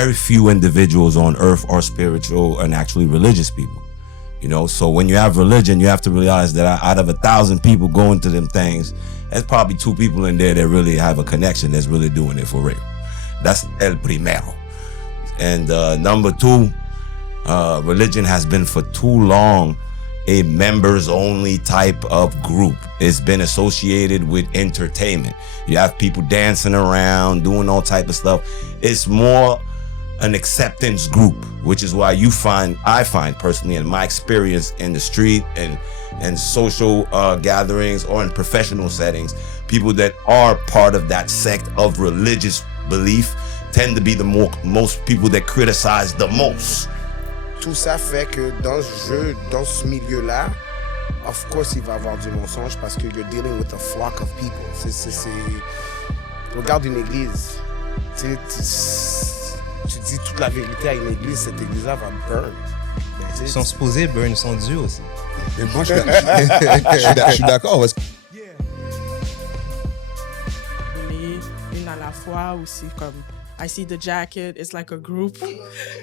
very few individuals on earth are spiritual and actually religious people. You know, so when you have religion, you have to realize that out of 1,000 people going to them things, there's probably 2 people in there that really have a connection that's really doing it for real. That's el primero. And number 2, religion has been for too long a members only type of group. It's been associated with entertainment. You have people dancing around, doing all type of stuff. It's more an acceptance group, which is why I find personally in my experience in the street and social gatherings or in professional settings, people that are part of that sect of religious belief tend to be the most people that criticize the most. Tout ça fait que dans ce jeu, dans ce milieu-là, of course, il va y avoir du mensonge parce que you're dealing with a flock of people. Regarde une église. Tu dis toute la vérité à une église, cette église-là va burn. Ils sont supposés burn, ils sont dus aussi. Mais moi, je suis d'accord. Parce que... Une à la fois aussi, comme I see the jacket, it's like a group,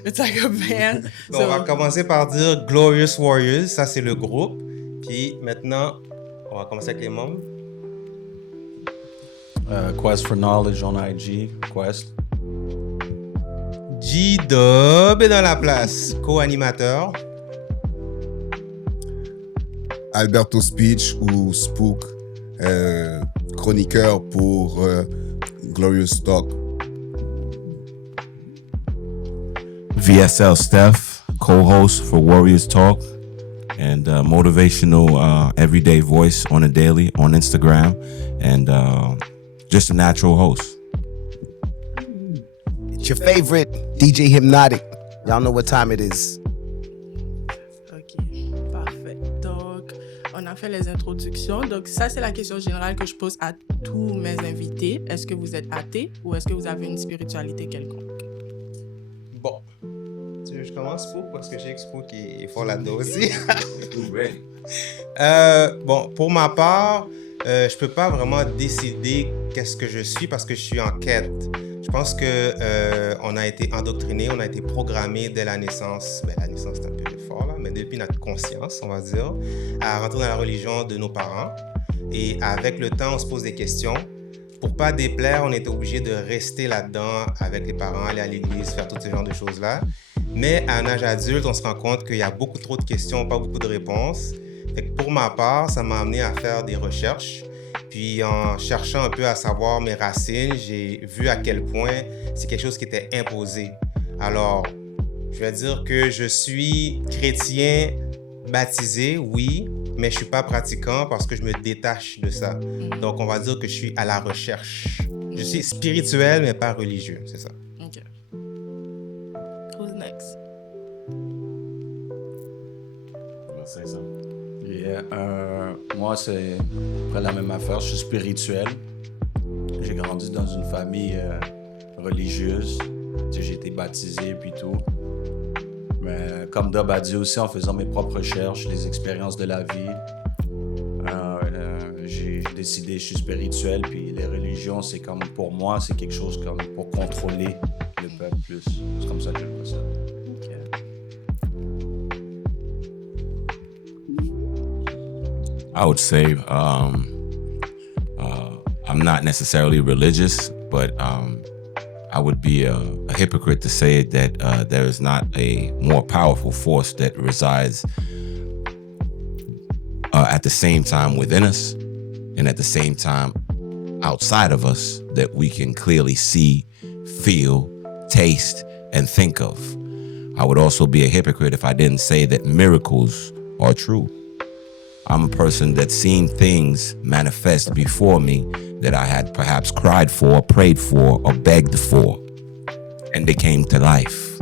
it's like a band. Donc, on va commencer par dire Glorious Warriors, ça c'est le groupe. Puis maintenant, on va commencer avec les membres. Quest for Knowledge on IG, Quest. G-Dub est dans la place, co-animateur. Alberto Speech ou Spook, chroniqueur pour Glorious Talk. VSL Steph, co-host for Warriors Talk and motivational everyday voice on a daily on Instagram and just a natural host. It's your favorite DJ Hypnotic. Y'all know what time it is. Ok, parfait. Donc, on a fait les introductions. Donc, ça, c'est la question générale que je pose à tous mes invités. Est-ce que vous êtes athée ou est-ce que vous avez une spiritualité quelconque? Bon. Tu veux que je commence, Spook? Parce que j'ai Spook qui est fort là-dedans aussi. Bon, pour ma part, je peux pas vraiment décider qu'est-ce que je suis parce que je suis en quête. Je pense que on a été endoctriné, on a été programmé dès la naissance. Ben, la naissance, c'est un peu fort, là, mais depuis notre conscience, on va dire, à rentrer dans la religion de nos parents. Et avec le temps, on se pose des questions. Pour pas déplaire, on était obligé de rester là-dedans avec les parents, aller à l'église, faire tout ce genre de choses-là. Mais à un âge adulte, on se rend compte qu'il y a beaucoup trop de questions, pas beaucoup de réponses. Fait que pour ma part, ça m'a amené à faire des recherches. Puis en cherchant un peu à savoir mes racines, j'ai vu à quel point c'est quelque chose qui était imposé. Alors, je vais dire que je suis chrétien baptisé, oui, mais je ne suis pas pratiquant parce que je me détache de ça. Donc, on va dire que je suis à la recherche. Je suis spirituel, mais pas religieux, c'est ça. OK. Who's next? Say something. Yeah, moi, c'est après la même affaire. Je suis spirituel. J'ai grandi dans une famille religieuse. Tu sais, j'ai été baptisé puis tout. Mais comme Dub a dit aussi, en faisant mes propres recherches, les expériences de la vie, j'ai décidé, je suis spirituel. Puis les religions, c'est comme, pour moi, c'est quelque chose comme pour contrôler le peuple plus. C'est comme ça que je vois ça. I would say I'm not necessarily religious, but I would be a hypocrite to say that there is not a more powerful force that resides at the same time within us and at the same time outside of us that we can clearly see, feel, taste, and think of. I would also be a hypocrite if I didn't say that miracles are true. I'm a person that's seen things manifest before me that I had perhaps cried for, prayed for, or begged for. And they came to life.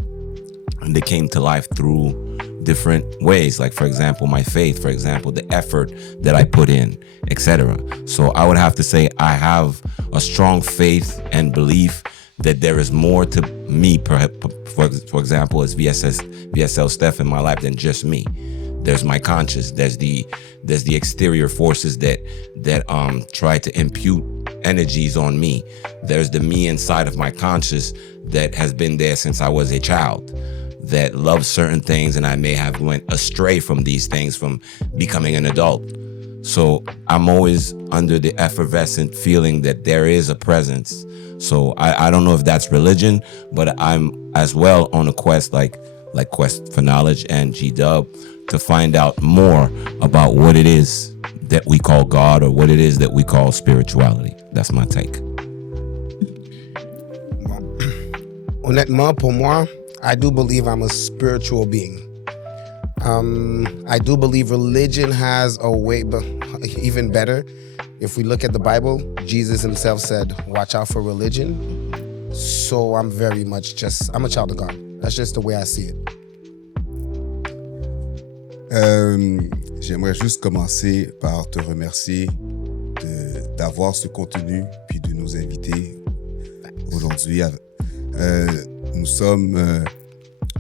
And they came to life through different ways. Like, for example, my faith, for example, the effort that I put in, etc. So I would have to say I have a strong faith and belief that there is more to me, for example, as VSL Steph in my life than just me. There's my conscience. There's the exterior forces that try to impute energies on me. There's the me inside of my conscious that has been there since I was a child, that loves certain things, and I may have went astray from these things from becoming an adult. So I'm always under the effervescent feeling that there is a presence. So I don't know if that's religion, but I'm as well on a quest, like Quest for Knowledge and G-Dub, to find out more about what it is that we call God or what it is that we call spirituality. That's my take. Honnêtement, pour moi, I do believe I'm a spiritual being. I do believe religion has a way, but even better, if we look at the Bible, Jesus himself said, watch out for religion. So I'm very much I'm a child of God. That's just the way I see it. J'aimerais juste commencer par te remercier d'avoir ce contenu puis de nous inviter aujourd'hui. Nous sommes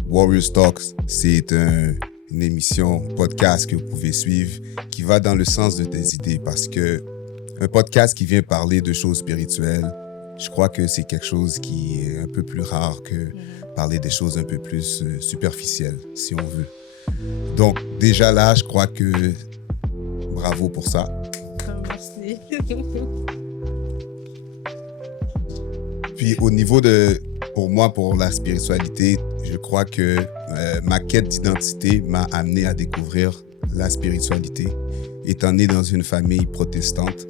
Warriors Talks. C'est une émission podcast que vous pouvez suivre qui va dans le sens de tes idées, parce que un podcast qui vient parler de choses spirituelles, je crois que c'est quelque chose qui est un peu plus rare que parler des choses un peu plus superficielles, si on veut. Donc, déjà là, je crois que bravo pour ça. Merci. Puis au niveau pour moi, pour la spiritualité, je crois que ma quête d'identité m'a amené à découvrir la spiritualité. Étant né dans une famille protestante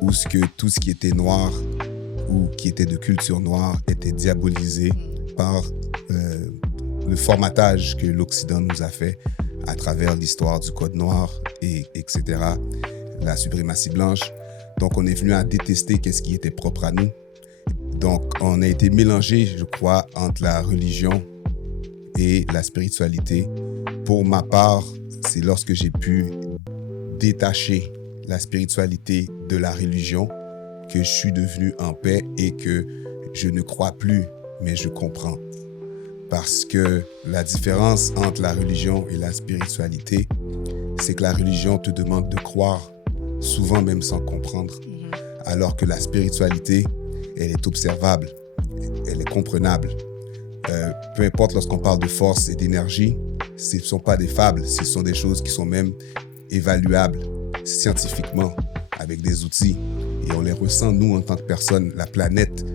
où tout ce qui était noir ou qui était de culture noire était diabolisé par le formatage que l'Occident nous a fait à travers l'histoire du Code noir, etc., la suprématie blanche. Donc, on est venu à détester qu'est-ce qui était propre à nous. Donc, on a été mélangé, je crois, entre la religion et la spiritualité. Pour ma part, c'est lorsque j'ai pu détacher la spiritualité de la religion que je suis devenu en paix et que je ne crois plus, mais je comprends. Parce que la différence entre la religion et la spiritualité, c'est que la religion te demande de croire, souvent même sans comprendre, alors que la spiritualité, elle est observable, elle est comprenable. Peu importe lorsqu'on parle de force et d'énergie, ce ne sont pas des fables, ce sont des choses qui sont même évaluables scientifiquement avec des outils. Et on les ressent, nous, en tant que personnes. La planète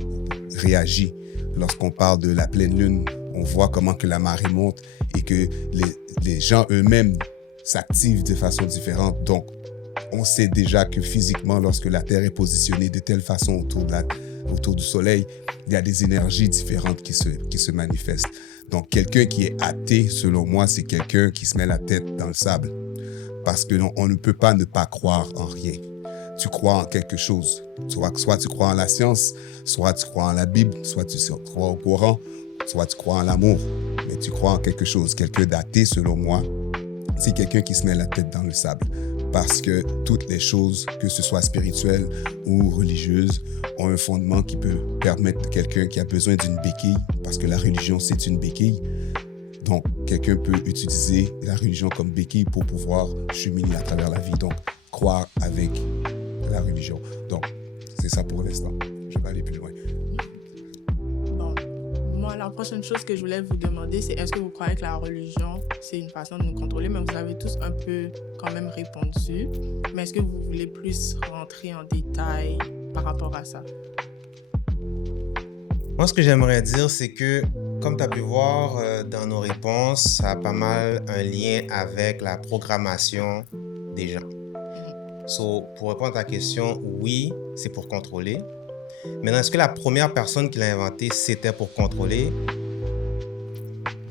réagit. Lorsqu'on parle de la pleine lune, on voit comment que la marée monte et que les gens eux-mêmes s'activent de façon différente. Donc, on sait déjà que physiquement, lorsque la Terre est positionnée de telle façon autour du Soleil, il y a des énergies différentes qui se manifestent. Donc, quelqu'un qui est athée, selon moi, c'est quelqu'un qui se met la tête dans le sable. Parce que on ne peut pas ne pas croire en rien. Tu crois en quelque chose. Soit tu crois en la science, soit tu crois en la Bible, soit tu crois au Coran, soit tu crois en l'amour. Mais tu crois en quelque chose. Quelqu'un d'athée, selon moi, c'est quelqu'un qui se met la tête dans le sable. Parce que toutes les choses, que ce soit spirituelles ou religieuses, ont un fondement qui peut permettre quelqu'un qui a besoin d'une béquille, parce que la religion, c'est une béquille. Donc, quelqu'un peut utiliser la religion comme béquille pour pouvoir cheminer à travers la vie. Donc, croire avec la religion. Donc, c'est ça pour l'instant. Je vais aller plus loin. Bon, moi, la prochaine chose que je voulais vous demander, c'est est-ce que vous croyez que la religion, c'est une façon de nous contrôler? Mais vous avez tous un peu quand même répondu. Mais est-ce que vous voulez plus rentrer en détail par rapport à ça? Moi, ce que j'aimerais dire, c'est que, comme tu as pu voir dans nos réponses, ça a pas mal un lien avec la programmation des gens. So, pour répondre à ta question, oui, c'est pour contrôler. Maintenant, est-ce que la première personne qui l'a inventé, c'était pour contrôler?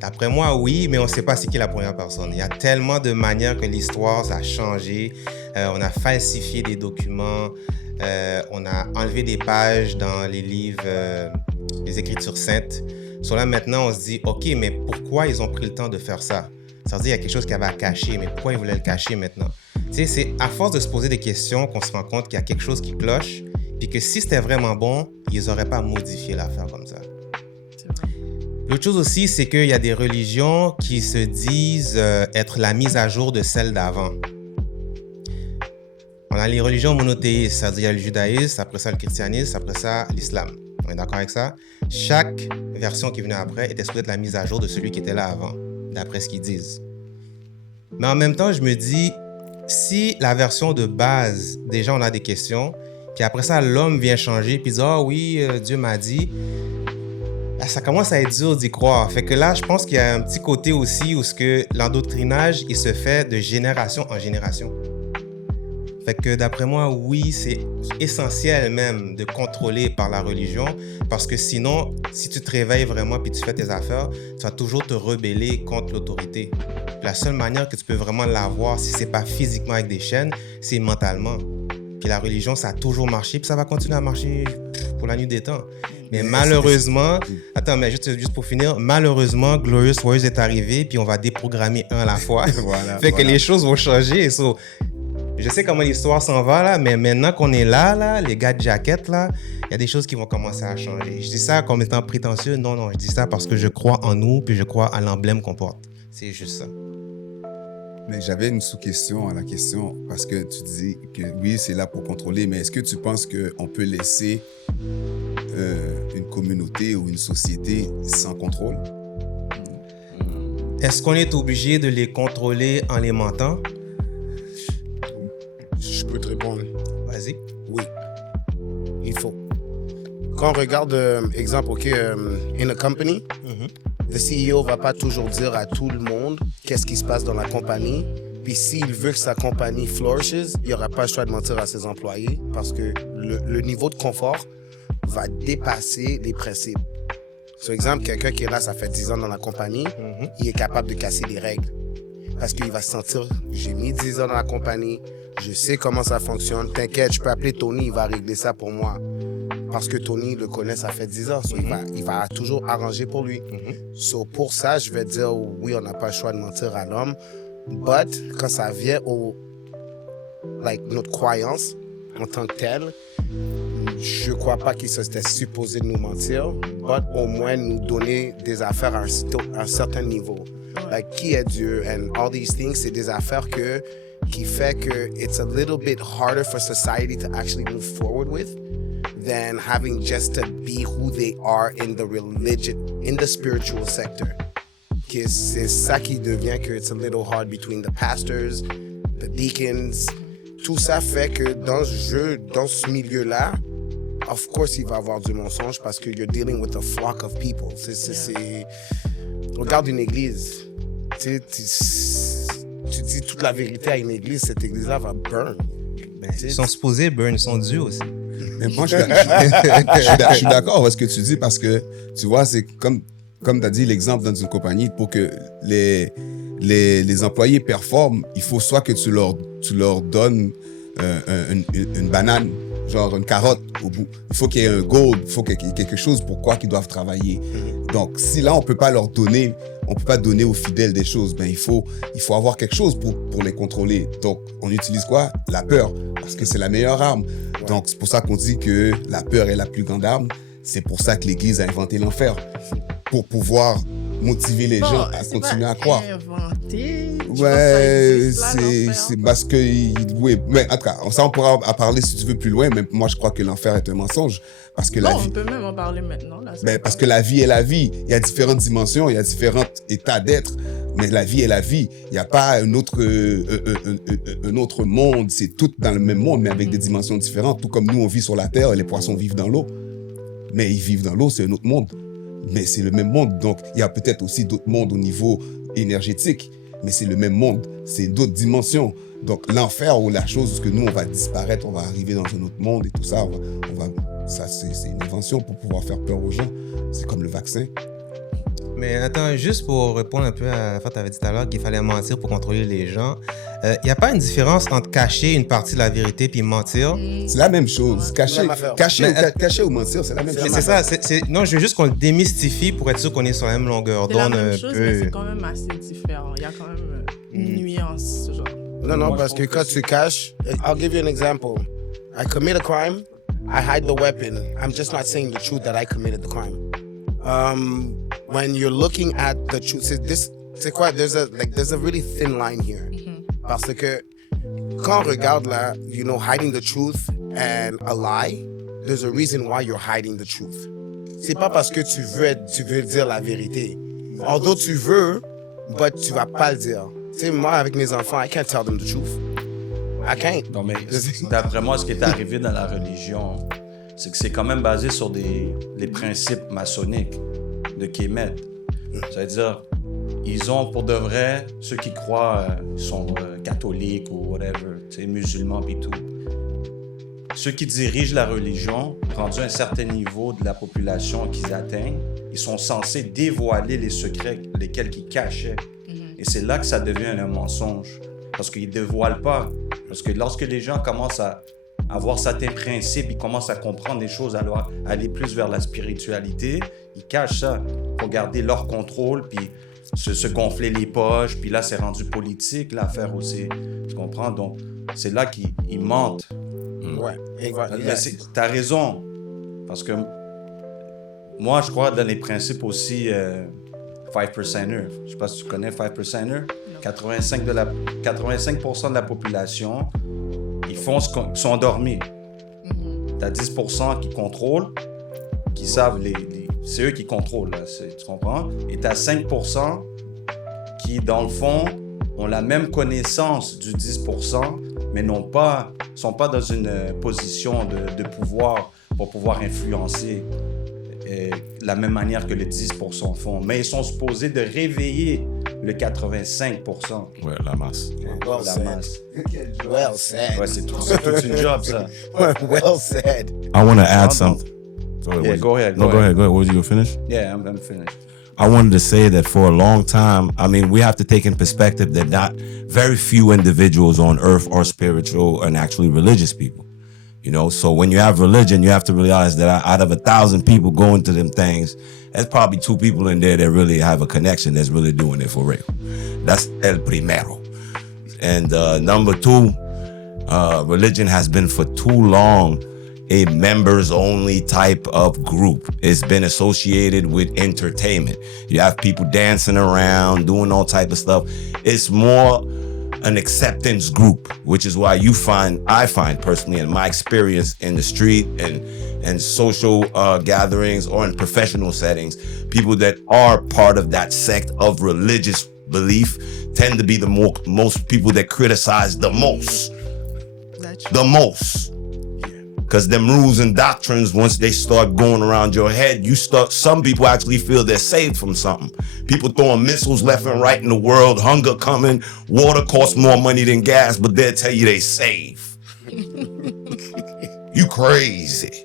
D'après moi, oui, mais on ne sait pas c'est qui la première personne. Il y a tellement de manières que l'histoire, ça a changé. On a falsifié des documents. On a enlevé des pages dans les livres, les Écritures saintes. So là, maintenant, on se dit, OK, mais pourquoi ils ont pris le temps de faire ça? Ça veut dire qu'il y a quelque chose qu'il y avait à cacher, mais pourquoi ils voulaient le cacher maintenant? Tu sais, c'est à force de se poser des questions qu'on se rend compte qu'il y a quelque chose qui cloche, puis que si c'était vraiment bon, ils n'auraient pas modifié l'affaire comme ça. L'autre chose aussi, c'est qu'il y a des religions qui se disent être la mise à jour de celles d'avant. On a les religions monothéistes, c'est-à-dire il y a le judaïsme, après ça le christianisme, après ça l'islam. est d'accord avec ça? Chaque version qui est venue après était supposée être la mise à jour de celui qui était là avant, d'après ce qu'ils disent. Mais en même temps, je me dis, si la version de base, déjà on a des questions, puis après ça, l'homme vient changer, puis dit « Ah oui, Dieu m'a dit », ça commence à être dur d'y croire. Fait que là, je pense qu'il y a un petit côté aussi où ce que l'endoctrinage, il se fait de génération en génération. Fait que d'après moi, oui, c'est essentiel même de contrôler par la religion, parce que sinon, si tu te réveilles vraiment puis tu fais tes affaires, tu vas toujours te rebeller contre l'autorité. La seule manière que tu peux vraiment l'avoir, si c'est pas physiquement avec des chaînes, c'est mentalement. Puis la religion, ça a toujours marché, puis ça va continuer à marcher pour la nuit des temps. Mais malheureusement, attends, mais juste pour finir, malheureusement, Glorious Warriors est arrivé, puis on va déprogrammer un à la fois. Fait que les choses vont changer. So, je sais comment l'histoire s'en va, là, mais maintenant qu'on est là, les gars de jaquette, là, il y a des choses qui vont commencer à changer. Je dis ça comme étant prétentieux. Non, je dis ça parce que je crois en nous, puis je crois à l'emblème qu'on porte. C'est juste ça. Mais j'avais une sous-question à la question, parce que tu dis que oui, c'est là pour contrôler, mais est-ce que tu penses qu'on peut laisser une communauté ou une société sans contrôle? Est-ce qu'on est obligé de les contrôler en les mentant? Je peux te répondre. Vas-y. Oui. Il faut. Quand on regarde, exemple, OK, in a company, le CEO va pas toujours dire à tout le monde qu'est-ce qui se passe dans la compagnie. Puis s'il veut que sa compagnie flourishes, il n'y aura pas le choix de mentir à ses employés parce que le niveau de confort va dépasser les principes. Par exemple, quelqu'un qui est là, ça fait 10 ans dans la compagnie, il est capable de casser les règles. Parce qu'il va se sentir, j'ai mis 10 ans dans la compagnie, je sais comment ça fonctionne, t'inquiète, je peux appeler Tony, il va régler ça pour moi. Parce que Tony le connaît, ça fait 10 ans, so il va toujours arranger pour lui. So pour ça, je vais dire, oui, on n'a pas le choix de mentir à l'homme, but quand ça vient au, notre croyance en tant que telle, je crois pas qu'il était supposé nous mentir, but au moins nous donner des affaires à un certain niveau. Qui est Dieu and all these things, c'est des affaires qui fait que it's a little bit harder for society to actually move forward with than having just to be who they are in the religion, in the spiritual sector. C'est ça qui devient que it's a little hard between the pastors, the deacons. Tout ça fait que dans ce milieu-là, of course, il va y avoir du mensonge parce que you're dealing with a flock of people. Regarde une église. Tu dis toute la vérité à une église, cette église-là va burn. Ils sont supposés burn, ils sont dus aussi. Mais moi, je suis d'accord avec ce que tu dis parce que, tu vois, c'est comme tu as dit l'exemple dans une compagnie, pour que les employés performent, il faut soit que tu leur donnes une banane, genre une carotte au bout. Il faut qu'il y ait un goal, il faut qu'il y ait quelque chose pourquoi ils doivent travailler. Donc, si là, on peut pas leur donner, on peut pas donner aux fidèles des choses, ben il faut avoir quelque chose pour les contrôler. Donc, on utilise quoi? La peur, parce que c'est la meilleure arme. Donc, c'est pour ça qu'on dit que la peur est la plus grande arme. C'est pour ça que l'Église a inventé l'enfer, pour pouvoir motiver les gens à continuer à croire. Ouais, c'est parce que... Oui, mais en tout cas, ça on pourra en parler si tu veux plus loin, mais moi je crois que l'enfer est un mensonge. Parce que on peut même en parler maintenant. Là, parce que la vie est la vie. Il y a différentes dimensions, il y a différents états d'être, mais la vie est la vie. Il n'y a pas un autre monde, c'est tout dans le même monde, mais avec des dimensions différentes. Tout comme nous, on vit sur la terre et les poissons vivent dans l'eau. Mais ils vivent dans l'eau, c'est un autre monde. Mais c'est le même monde. Donc, il y a peut-être aussi d'autres mondes au niveau énergétique, mais c'est le même monde. C'est d'autres dimensions. Donc, l'enfer ou la chose que nous, on va disparaître, on va arriver dans un autre monde et tout ça, ça c'est une invention pour pouvoir faire peur aux gens. C'est comme le vaccin. Mais attends, juste pour répondre un peu à la fois, tu avais dit tout à l'heure qu'il fallait mentir pour contrôler les gens. Il n'y a pas une différence entre cacher une partie de la vérité puis mentir? C'est la même chose. Cacher ou mentir, c'est la même chose. C'est ça. Non, je veux juste qu'on le démystifie pour être sûr qu'on est sur la même longueur d'onde. C'est la même chose, mais c'est quand même assez différent. Il y a quand même une nuance, genre. Non, parce que quand tu caches... I'll give you an example. I commit a crime, I hide the weapon. I'm just not saying the truth that I committed the crime. When you're looking at the truth, c'est quoi? There's a really thin line here. Parce que quand on regarde là, hiding the truth and a lie, there's a reason why you're hiding the truth. c'est pas parce que tu veux dire la vérité. Although tu veux, but tu vas pas le dire. Tu sais, moi, avec mes enfants, I can't tell them the truth. I can't. Non, mais d'après moi, ce qui est arrivé dans la religion, c'est que c'est quand même basé sur les principes maçonniques de Kemet. Ça veut dire, ils ont pour de vrai, ceux qui croient sont catholiques ou whatever, musulmans et tout. Ceux qui dirigent la religion, rendu à un certain niveau de la population qu'ils atteignent, ils sont censés dévoiler les secrets lesquels ils cachaient. Et c'est là que ça devient un mensonge. Parce qu'ils ne dévoilent pas. Parce que lorsque les gens commencent à avoir certains principes, ils commencent à comprendre des choses, à aller plus vers la spiritualité, ils cachent ça pour garder leur contrôle, puis se gonfler les poches, puis là, c'est rendu politique, l'affaire aussi. Tu comprends? Donc, c'est là qu'ils mentent. Ouais, exactement. Mais t'as raison. Parce que moi, je crois dans les principes aussi 5%er. Je sais pas si tu connais 5%er. 85% de la population, ils sont endormis. T'as 10% qui contrôlent, qui savent c'est eux qui contrôlent, là, tu comprends? Et t'as 5% qui, dans le fond, ont la même connaissance du 10%, mais sont pas dans une position de pouvoir pour pouvoir influencer la même manière que les 10% font. Mais ils sont supposés de réveiller le 85%. Ouais, la masse. Well La said. masse. Well said. Ouais, c'est toute une job, ça. Well said. I want to add Pardon. something. Yeah, go ahead. No, go ahead. What was you going to finish? Yeah, I'm finished. I wanted to say that for a long time, I mean, we have to take in perspective that not very few individuals on earth are spiritual and actually religious people. You know, so when you have religion, you have to realize that out of 1,000 people going to them things, there's probably 2 people in there that really have a connection that's really doing it for real. That's el primero. And number 2, religion has been for too long a members-only type of group. It's been associated with entertainment. You have people dancing around, doing all type of stuff. It's more an acceptance group, which is why I find personally in my experience in the street and social gatherings or in professional settings, people that are part of that sect of religious belief tend to be the most people that criticize the most. That's The most. Because them rules and doctrines, once they start going around your head, some people actually feel they're saved from something. People throwing missiles left and right in the world, hunger coming, water costs more money than gas, but they'll tell you they safe. You crazy.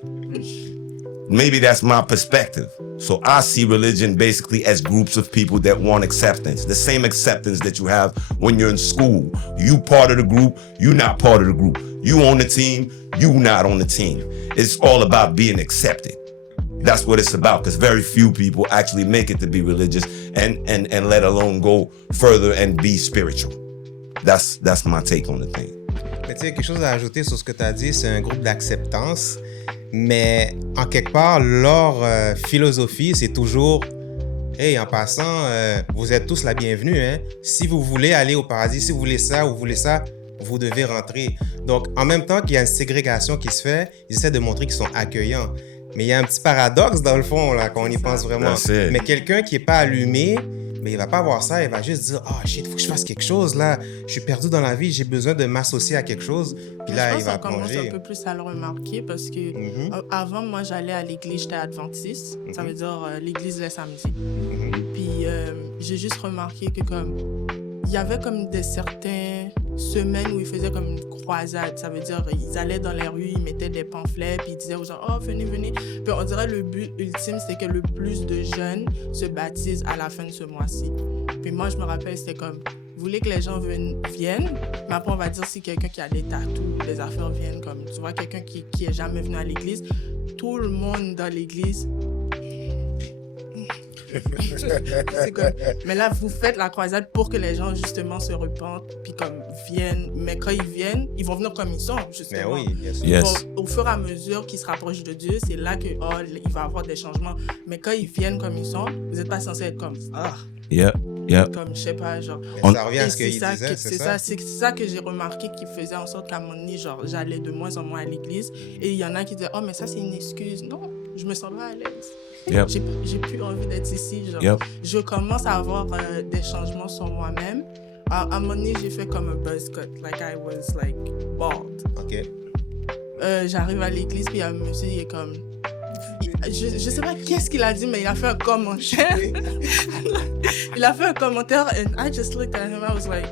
Maybe that's my perspective. So I see religion basically as groups of people that want acceptance. The same acceptance that you have when you're in school. You part of the group, you not part of the group. You on the team, you not on the team. It's all about being accepted. That's what it's about, because very few people actually make it to be religious and let alone go further and be spiritual. That's my take on the thing. Mais tu sais, quelque chose à ajouter sur ce que tu as dit, c'est un groupe d'acceptance, mais en quelque part, leur philosophie, c'est toujours hey, en passant, vous êtes tous la bienvenue. Hein? Si vous voulez aller au paradis, si vous voulez ça, vous devez rentrer. Donc, en même temps qu'il y a une ségrégation qui se fait, ils essaient de montrer qu'ils sont accueillants. Mais il y a un petit paradoxe dans le fond, là, quand on y pense vraiment. Mais quelqu'un qui n'est pas allumé, mais il va pas voir ça, il va juste dire « Ah, shit, il faut que je fasse quelque chose, là. Je suis perdu dans la vie, j'ai besoin de m'associer à quelque chose. » Puis là, il va plonger. Je pense qu'on commence un peu plus à le remarquer parce que avant, moi, j'allais à l'église, j'étais adventiste. Ça veut dire l'église le samedi. Puis j'ai juste remarqué que comme il y avait comme certaines semaines où ils faisaient comme une croisade. Ça veut dire ils allaient dans les rues, ils mettaient des pamphlets, puis ils disaient aux gens « Oh, venez, venez. » Puis on dirait le but ultime, c'était que le plus de jeunes se baptisent à la fin de ce mois-ci. Puis moi, je me rappelle, c'était comme vous voulez que les gens viennent, mais après, on va dire si quelqu'un qui a des tatous, des affaires viennent, comme tu vois, quelqu'un qui est jamais venu à l'église, tout le monde dans l'église... C'est comme... Mais là, vous faites la croisade pour que les gens, justement, se repentent, puis comme viennent. Mais quand ils viennent, ils vont venir comme ils sont, justement. Mais oui, bien sûr. Yes. Au fur et à mesure qu'ils se rapprochent de Dieu, c'est là qu'il va y avoir des changements. Mais quand ils viennent comme ils sont, vous n'êtes pas censé être comme Yeah. comme, je sais pas, genre... Ça revient à ce qu'il disait, c'est ça? C'est ça que j'ai remarqué qui faisait en sorte qu'à un moment donné, genre, j'allais de moins en moins à l'église. Et il y en a qui disaient « Oh, mais ça, c'est une excuse. » Non, je me sens pas à l'aise. Yep. J'ai plus envie d'être ici. Genre, Yep. je commence à avoir des changements sur moi-même. À un moment donné, j'ai fait comme un buzz cut. Like, I was like bald. OK. J'arrive à l'église, puis il y a un monsieur, il est comme... Je sais pas qu'est-ce qu'il a dit, mais il a fait un commentaire. Il a fait un commentaire, and I just looked at him, I was like...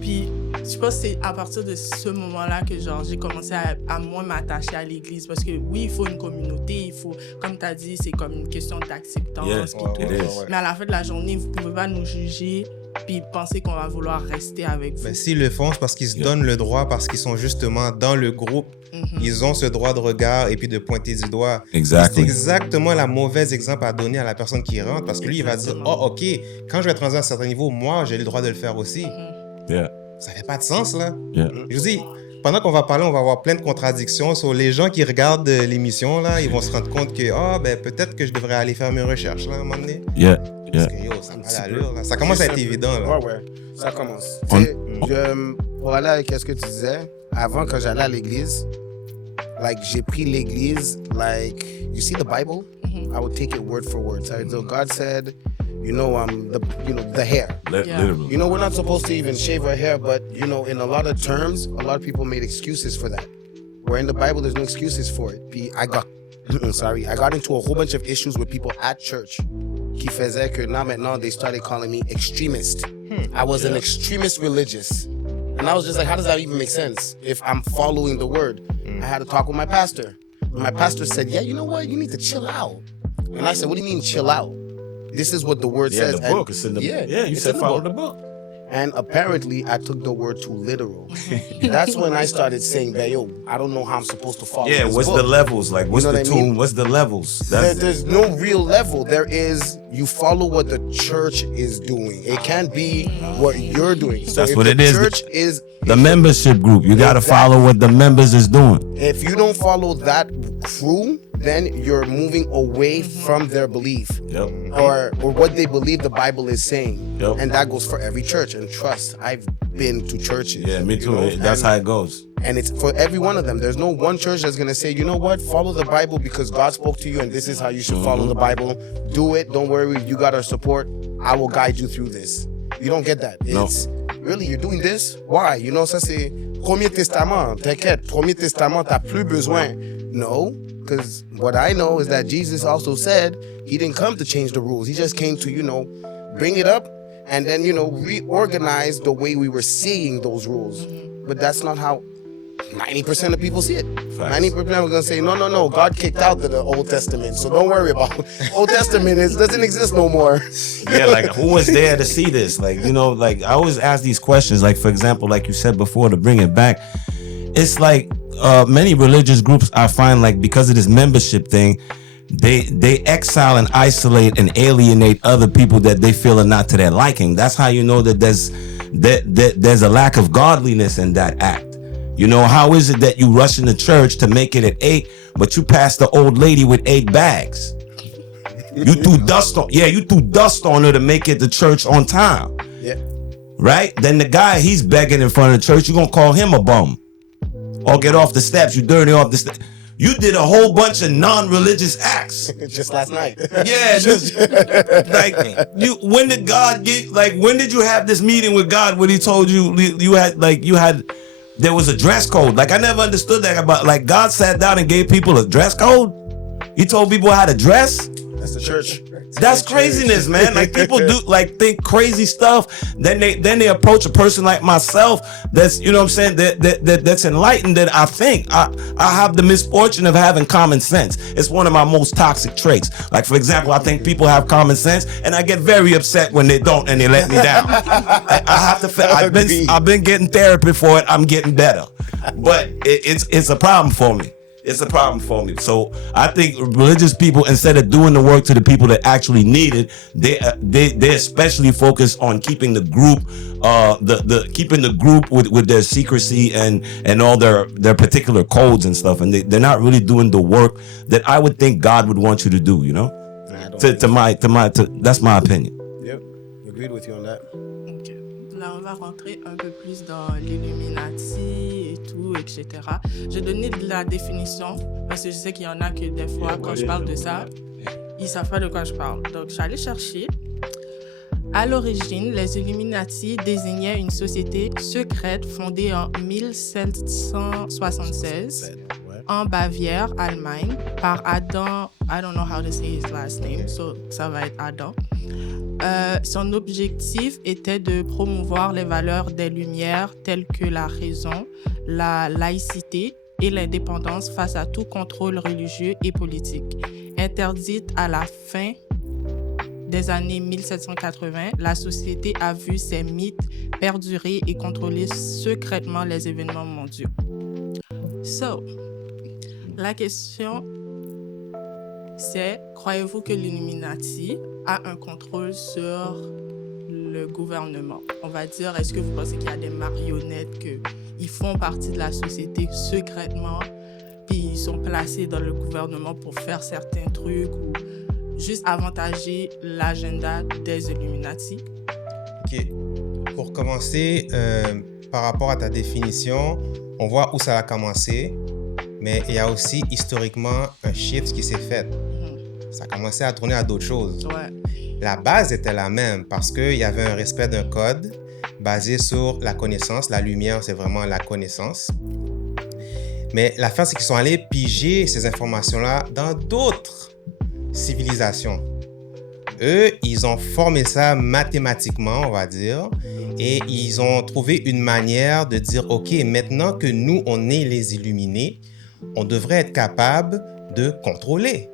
Puis, je pense que c'est à partir de ce moment-là que genre j'ai commencé à moins m'attacher à l'église. Parce que oui, il faut une communauté, il faut... Comme tu as dit, c'est comme une question d'acceptance. Yeah, puis tout. it is. Mais à la fin de la journée, vous pouvez pas nous juger puis penser qu'on va vouloir rester avec vous. Ben, s'ils le font, c'est parce qu'ils se donnent le droit, parce qu'ils sont justement dans le groupe. Ils ont ce droit de regard et puis de pointer du doigt. Exactly. C'est exactement la mauvaise exemple à donner à la personne qui rentre, parce que lui, il va dire, oh, OK, quand je vais être rendu à un certain niveau, moi, j'ai le droit de le faire aussi. Yeah. Ça fait pas de sens, là. Yeah. Je vous dis, pendant qu'on va parler, on va avoir plein de contradictions. Sur les gens qui regardent l'émission, là, ils vont se rendre compte que, ben, peut-être que je devrais aller faire mes recherches, là, à un moment donné. Yeah. Parce que, yo, ça a l'allure, là. Ça commence à être évident, là. Ouais, ouais. Ça commence. Tu sais, pour aller avec ce que tu disais, avant quand j'allais à l'église, like, j'ai pris l'église, like, you see the Bible? I would take it word for word. So God said, the hair. Yeah. Literally. You know, we're not supposed to even shave our hair, but, in a lot of terms, a lot of people made excuses for that. Where in the Bible, there's no excuses for it. I got into a whole bunch of issues with people at church. Qui faisait que now they started calling me extremist. I was an extremist religious. And I was just like, how does that even make sense if I'm following the word? I had to talk with my pastor. And my pastor said, yeah, you know what? You need to chill out. And I said, what do you mean chill out? This is what the word Yeah, says. the book. It's in the you you said follow the book. And apparently, I took the word too literal. That's when I started saying, yo, I don't know how I'm supposed to follow Yeah, this what's book. the levels? Like, what's You know the what I tune? mean? What's the levels? There's no real level. There is, you follow what the church is doing. It can't be what you're doing. So That's if what the it is. church is the membership group. You got to follow what the members is doing. If you don't follow that crew, then you're moving away from their belief. Yep. Or what they believe the Bible is saying. Yep. And that goes for every church. And trust, I've been to churches. Yeah, me you too. know, That's and- how it goes. And it's for every one of them. There's no one church that's going to say, you know what, follow the Bible because God spoke to you and this is how you should follow the Bible. Do it. Don't worry. You got our support. I will guide you through this. You don't get that. No. It's really, you're doing this? Why? You know, ça c'est Premier Testament. T'inquiète, Premier Testament, t'as plus besoin. No, because what I know is that Jesus also said he didn't come to change the rules. He just came to, bring it up and then, reorganize the way we were seeing those rules. But that's not how 90% of people see it. Facts. 90% are going to say, no, God kicked out the Old Testament, so don't worry about it. Old Testament doesn't exist no more. Yeah, like who was there to see this? Like, like I always ask these questions. Like, for example, like you said before, to bring it back, it's like many religious groups I find, like, because of this membership thing, they exile and isolate and alienate other people that they feel are not to their liking. That's how you know that there's a lack of godliness in that act. How is it that you rush into church to make it at 8, but you pass the old lady with 8 bags? You threw dust on her to make it to church on time. Yeah. Right? Then the guy, he's begging in front of the church, you're gonna call him a bum. Or get off the steps, you dirty off the steps. You did a whole bunch of non-religious acts. Just last night. Yeah, when did God when did you have this meeting with God when he told you there was a dress code? Like, I never understood that about, like, God sat down and gave people a dress code? He told people how to dress? That's the church. That's craziness, man. Like, people do think crazy stuff. Then they approach a person like myself that's, that's enlightened, that I think I have the misfortune of having common sense. It's one of my most toxic traits. Like, for example, I think people have common sense and I get very upset when they don't and they let me down. I have to I've been getting therapy for it. I'm getting better. But it's a problem for me. It's a problem for me. So I think religious people, instead of doing the work to the people that actually need it, they especially focus on keeping the group, keeping the group with their secrecy and all their particular codes and stuff, and they're not really doing the work that I would think God would want you to do. That's my opinion. Yep. Agreed with you on that. Ok. Là, on va rentrer un peu plus dans l'Illuminati et tout, etc. J'ai donné de la définition parce que je sais qu'il y en a que des fois, quand je parle de ça, ils savent pas de quoi je parle. Donc, j'allais chercher. À l'origine, les Illuminati désignaient une société secrète fondée en 1776 en Bavière, Allemagne, par Adam. I don't know how to say his last name, so ça va être Adam. Son objectif était de promouvoir les valeurs des Lumières telles que la raison, la laïcité et l'indépendance face à tout contrôle religieux et politique. Interdite à la fin des années 1780, la société a vu ses mythes perdurer et contrôler secrètement les événements mondiaux. So, la question, c'est, croyez-vous que l'Illuminati a un contrôle sur le gouvernement? On va dire, est-ce que vous pensez qu'il y a des marionnettes qui font partie de la société secrètement, puis ils sont placés dans le gouvernement pour faire certains trucs ou juste avantager l'agenda des Illuminati? OK. Pour commencer, par rapport à ta définition, on voit où ça a commencé, mais il y a aussi historiquement un shift qui s'est fait. Ça a commencé à tourner à d'autres choses. Ouais. La base était la même parce qu'il y avait un respect d'un code basé sur la connaissance. La lumière, c'est vraiment la connaissance. Mais l'affaire, c'est qu'ils sont allés piger ces informations-là dans d'autres civilisations. Eux, ils ont formé ça mathématiquement, on va dire, et ils ont trouvé une manière de dire, OK, maintenant que nous, on est les illuminés, on devrait être capable de contrôler.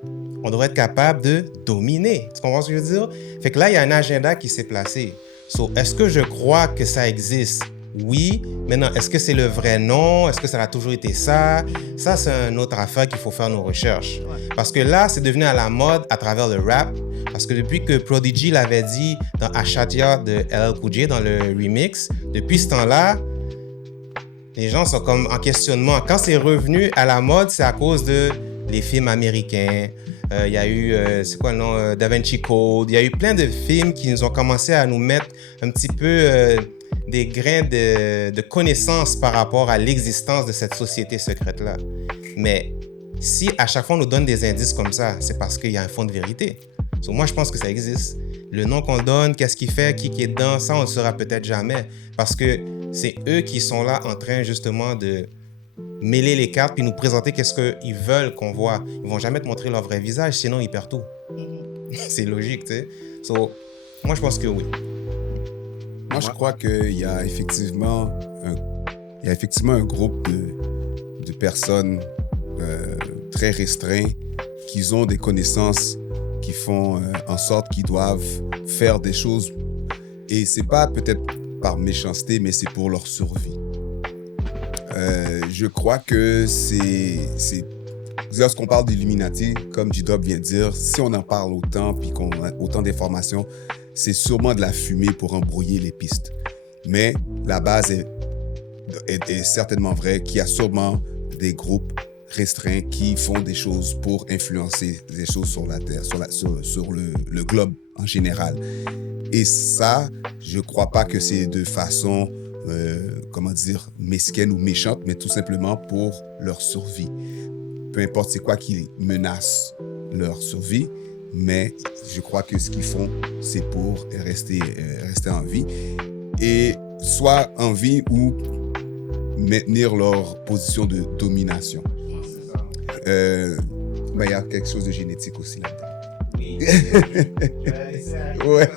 On devrait être capable de dominer. Tu comprends ce que je veux dire? Fait que là, il y a un agenda qui s'est placé. So, est-ce que je crois que ça existe? Oui. Maintenant, est-ce que c'est le vrai nom? Est-ce que ça a toujours été ça? Ça, c'est une autre affaire qu'il faut faire nos recherches. Parce que là, c'est devenu à la mode à travers le rap. Parce que depuis que Prodigy l'avait dit dans Ashatia de LL Cool J, dans le remix, depuis ce temps-là, les gens sont comme en questionnement. Quand c'est revenu à la mode, c'est à cause de les films américains. Il y a eu, c'est quoi le nom? Da Vinci Code. Il y a eu plein de films qui nous ont commencé à nous mettre un petit peu des grains de connaissances par rapport à l'existence de cette société secrète-là. Mais si à chaque fois on nous donne des indices comme ça, c'est parce qu'il y a un fond de vérité. So, moi, je pense que ça existe. Le nom qu'on donne, qu'est-ce qu'il fait, qui est dedans, ça, on ne le saura peut-être jamais. Parce que c'est eux qui sont là en train justement de mêler les cartes puis nous présenter qu'est-ce qu'ils veulent qu'on voit. Ils vont jamais te montrer leur vrai visage, sinon ils perdent tout. C'est logique, tu sais. So, moi, je pense que oui. Moi, je crois qu'il y a effectivement un groupe de personnes très restreints qui ont des connaissances qui font en sorte qu'ils doivent faire des choses. Et c'est pas peut-être par méchanceté, mais c'est pour leur survie. Je crois que lorsqu'on parle d'Illuminati, comme J-Dub vient de dire, si on en parle autant puis qu'on a autant d'informations, c'est sûrement de la fumée pour embrouiller les pistes. Mais la base est certainement vraie qu'il y a sûrement des groupes restreints qui font des choses pour influencer les choses sur la Terre, sur le globe en général. Et ça, je crois pas que c'est de façon, mesquine ou méchante, mais tout simplement pour leur survie. Peu importe c'est quoi qui menace leur survie, mais je crois que ce qu'ils font, c'est pour rester en vie. Et soit en vie ou maintenir leur position de domination. Il y a quelque chose de génétique aussi là-dedans. Ouais.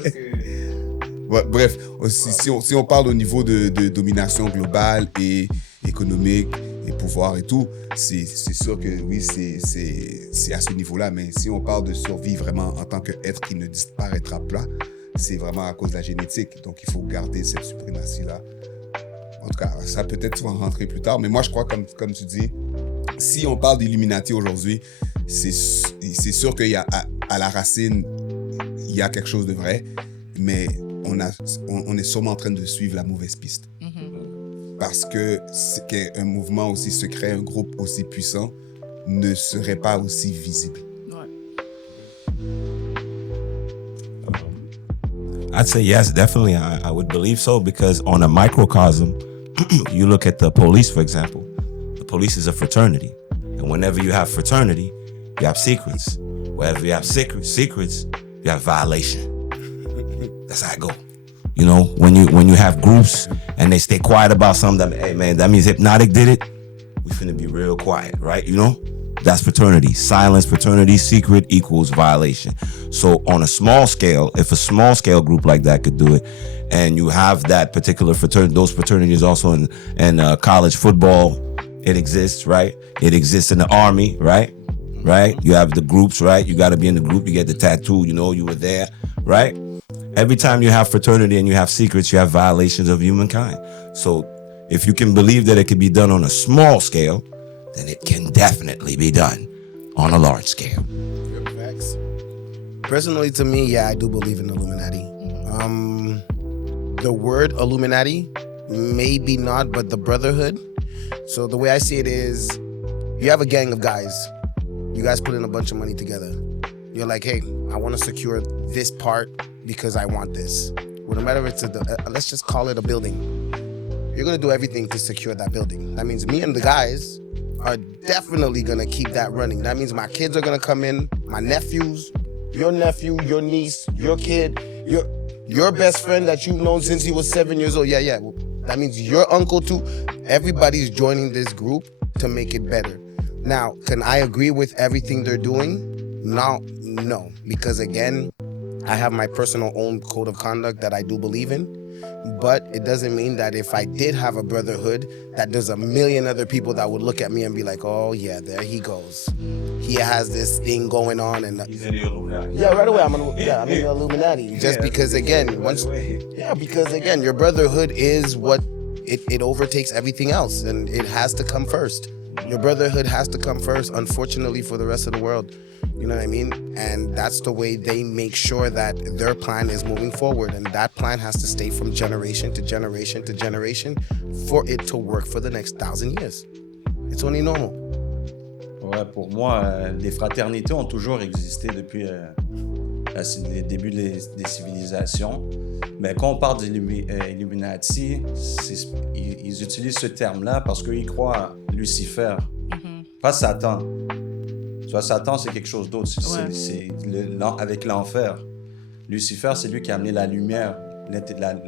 Ouais, bref, si on parle au niveau de domination globale et économique et pouvoir et tout, c'est sûr que oui, c'est à ce niveau-là. Mais si on parle de survie vraiment en tant qu'être qui ne disparaîtra pas, c'est vraiment à cause de la génétique. Donc, il faut garder cette suprématie-là. En tout cas, ça peut-être tu vas en rentrer plus tard. Mais moi, je crois, comme tu dis, si on parle d'Illuminati aujourd'hui, c'est sûr qu'il y a à la racine, il y a quelque chose de vrai, mais on est sûrement en train de suivre la mauvaise piste. Parce que qu'un mouvement aussi secret, un groupe aussi puissant, ne serait pas aussi visible. I'd say yes, definitely. I would believe so because on a microcosm, you look at the police, for example. The police is a fraternity. And whenever you have fraternity, you have secrets. Wherever you have secrets, you have violation. That's how it go. You know, when you have groups and they stay quiet about something, hey man, that means Hypnotic did it. We finna be real quiet, right? You know? That's fraternity. Silence, fraternity, secret equals violation. So on a small scale, if a small scale group like that could do it, and you have that particular fraternity, those fraternities also in college football, it exists, right? It exists in the army, right? Right? You have the groups, right? You got to be in the group. You get the tattoo, you know, you were there, right? Every time you have fraternity and you have secrets, you have violations of humankind. So if you can believe that it can be done on a small scale, then it can definitely be done on a large scale. Facts. Personally, to me, yeah, I do believe in Illuminati. The word Illuminati, maybe not, but the Brotherhood. So the way I see it is, you have a gang of guys. You guys put in a bunch of money together. You're like, hey, I want to secure this part because I want this. Well, no matter if it's let's just call it a building. You're going to do everything to secure that building. That means me and the guys are definitely gonna keep that running. That means my kids are gonna come in, my nephews, your nephew, your niece, your kid, your best friend that you've known since he was 7 years old. Yeah. That means your uncle too. Everybody's joining this group to make it better. Now, can I agree with everything they're doing? No. Because again, I have my personal own code of conduct that I do believe in. But it doesn't mean that if I did have a brotherhood, that there's a million other people that would look at me and be like, oh yeah, there he goes. He has this thing going on. And He's in the Illuminati. yeah, right away, I'm in the Illuminati. Just because again, because again, your brotherhood is what it overtakes everything else, and it has to come first. Your brotherhood has to come first, unfortunately, for the rest of the world. You know what I mean? And that's the way they make sure that their plan is moving forward. And that plan has to stay from generation to generation to generation for it to work for the next 1,000 years. It's only normal. Ouais, pour moi, les fraternités ont toujours existé depuis les débuts des civilisations. Mais quand on parle d'Illuminati, ils utilisent ce terme-là parce qu'ils croient à Lucifer, pas Satan. Tu vois, Satan, c'est quelque chose d'autre. C'est avec l'enfer. Lucifer, c'est lui qui a amené la lumière,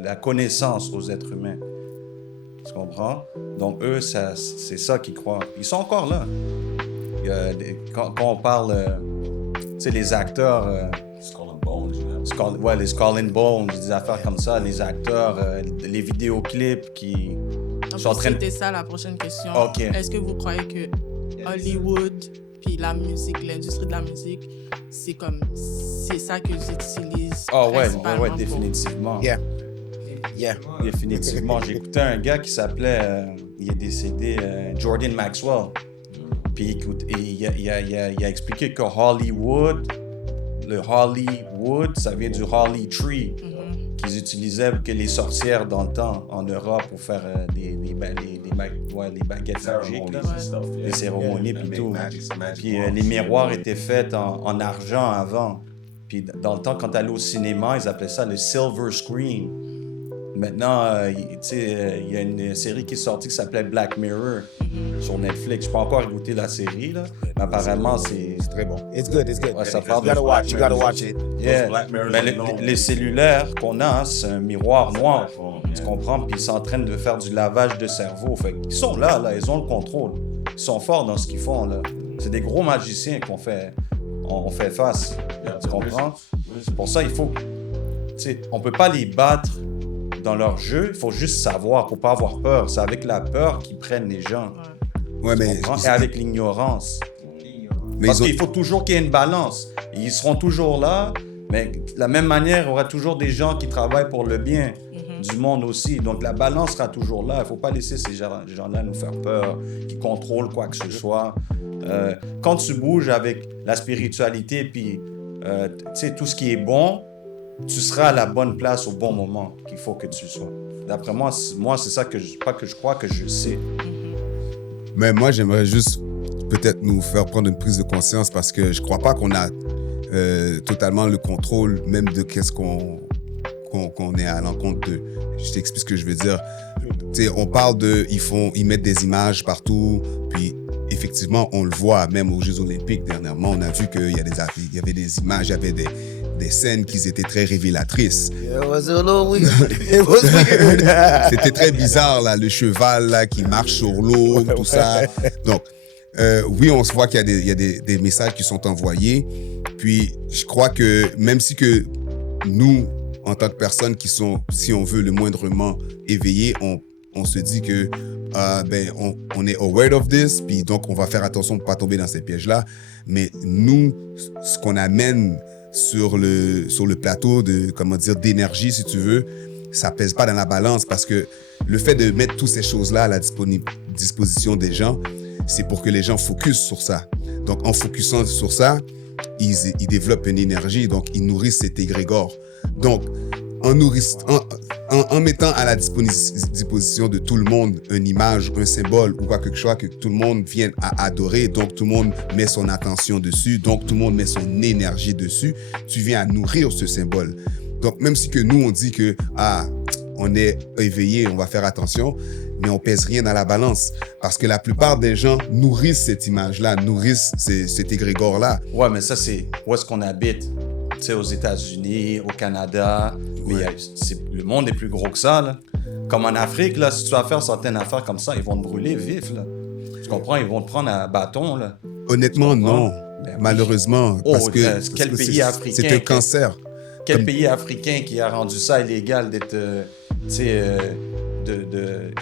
la connaissance aux êtres humains. Tu comprends? Donc, eux, c'est ça qu'ils croient. Ils sont encore là. Quand on parle, tu sais, les acteurs... Skull and Bones, les Skull and Bones, des affaires comme ça, les acteurs, les vidéoclips qui sont en train de... C'était ça la prochaine question. Ok. Est-ce que vous croyez que Hollywood, puis la musique, l'industrie de la musique, c'est ça que j'utilise ouais, définitivement. Yeah. Définitivement. J'écoutais un gars qui s'appelait, il est décédé, Jordan Maxwell. Puis il a expliqué que le Hollywood, ça vient du Holly Tree, qu'ils utilisaient que les sorcières dans le temps en Europe pour faire les baguettes magiques, les cérémonies puis tout. Puis les miroirs étaient faits en argent avant. Puis dans le temps, quand tu allais au cinéma, ils appelaient ça le silver screen. Maintenant, il y a une série qui est sortie qui s'appelait Black Mirror sur Netflix. Je peux encore écouter la série, là. Mais apparemment, c'est très bon. It's good. Ouais, ça You parle gotta watch it. Yeah. Mais les cellulaires qu'on a, c'est un miroir noir. Tu comprends? Puis ils sont en train de faire du lavage de cerveau. Fait qu'ils sont là, ils ont le contrôle. Ils sont forts dans ce qu'ils font, là. C'est des gros magiciens on fait face. Tu comprends? C'est pour ça, il faut... on peut pas les battre dans leur jeu, il faut juste savoir, faut pas avoir peur. C'est avec la peur qu'ils prennent les gens. Ouais, mais... Et avec l'ignorance. Mais parce qu'il faut toujours qu'il y ait une balance. Et ils seront toujours là, mais de la même manière, il y aura toujours des gens qui travaillent pour le bien du monde aussi. Donc la balance sera toujours là. Il ne faut pas laisser ces gens-là nous faire peur, qui contrôlent quoi que ce soit. Quand tu bouges avec la spiritualité, puis tout ce qui est bon, tu seras à la bonne place au bon moment qu'il faut que tu sois. D'après moi, c'est ça que je crois que je sais. Mais moi, j'aimerais juste peut-être nous faire prendre une prise de conscience parce que je crois pas qu'on a totalement le contrôle même de qu'est-ce qu'on qu'on est à l'encontre de. Je t'explique ce que je veux dire. Tu sais, on parle de, ils mettent des images partout, puis effectivement, on le voit, même aux Jeux Olympiques dernièrement, on a vu qu'il y avait des images, il y avait des scènes qui étaient très révélatrices. It was a little weird. It was weird. C'était très bizarre, là, le cheval là, qui marche sur l'eau, tout ça. Donc, oui, on se voit qu'il y a des messages qui sont envoyés. Puis, je crois que même si que nous, en tant que personnes qui sont, si on veut, le moindrement éveillés, on se dit que on est aware of this, puis donc on va faire attention pour ne pas tomber dans ces pièges-là. Mais nous, ce qu'on amène sur le plateau d'énergie, si tu veux, ça pèse pas dans la balance, parce que le fait de mettre toutes ces choses-là à la disposition des gens, c'est pour que les gens focusent sur ça. Donc, en focusant sur ça, ils développent une énergie, donc ils nourrissent cet égrégore. Donc, en mettant à la disposition de tout le monde une image, un symbole ou quoi que ce soit que tout le monde vienne à adorer, donc tout le monde met son attention dessus, donc tout le monde met son énergie dessus, tu viens à nourrir ce symbole. Donc, même si que nous, on dit que, on est éveillé, on va faire attention, mais on pèse rien dans la balance. Parce que la plupart des gens nourrissent cette image-là, nourrissent cet égrégore-là. Ouais, mais ça, c'est où est-ce qu'on habite. Tu sais, aux États-Unis, au Canada, mais le monde est plus gros que ça, là. Comme en Afrique, là, si tu vas faire certaines affaires comme ça, ils vont te brûler vif, là. Tu comprends? Ils vont te prendre à bâton, là. Honnêtement, non. Ben, malheureusement. Parce que quel pays africain? C'est un cancer. Quel pays africain qui a rendu ça illégal d'être, de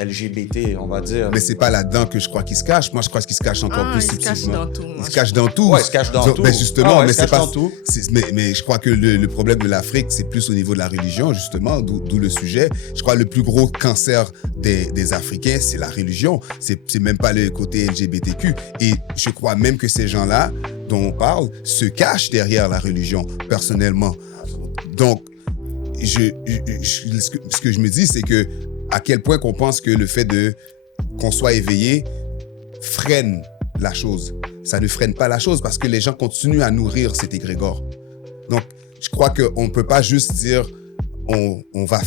LGBT, on va dire? Mais c'est pas là-dedans que je crois qu'il se cache. Moi, je crois qu'il se cache encore plus subtilement. Il se cache dans tout. Il se cache dans tout. Ouais, il se cache dans tout. Mais justement, mais c'est pas tout. Mais je crois que le problème de l'Afrique, c'est plus au niveau de la religion, justement, d'où le sujet. Je crois que le plus gros cancer des Africains, c'est la religion. C'est même pas le côté LGBTQ. Et je crois même que ces gens-là dont on parle se cachent derrière la religion, personnellement. Donc, ce que je me dis, c'est que à quel point qu'on pense que le fait qu'on soit éveillé freine la chose. Ça ne freine pas la chose parce que les gens continuent à nourrir cet égrégore. Donc, je crois qu'on ne peut pas juste dire on va le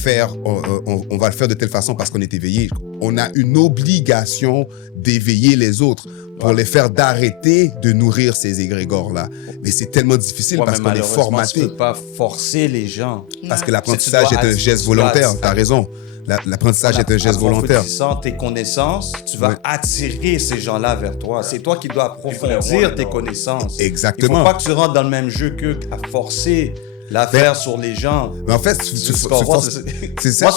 faire de telle façon parce qu'on est éveillé. On a une obligation d'éveiller les autres pour les faire d'arrêter de nourrir ces égrégores-là. Mais c'est tellement difficile parce qu'on est formaté. Tu ne peux pas forcer les gens. Parce que l'apprentissage est un geste volontaire. Tu as raison. L'apprentissage est un geste volontaire. En tes connaissances, tu vas attirer ces gens-là vers toi. C'est toi qui dois approfondir tes connaissances. Exactement. Il ne faut pas que tu rentres dans le même jeu qu'eux à forcer l'affaire sur les gens. Mais en fait, tu forces. C'est ça.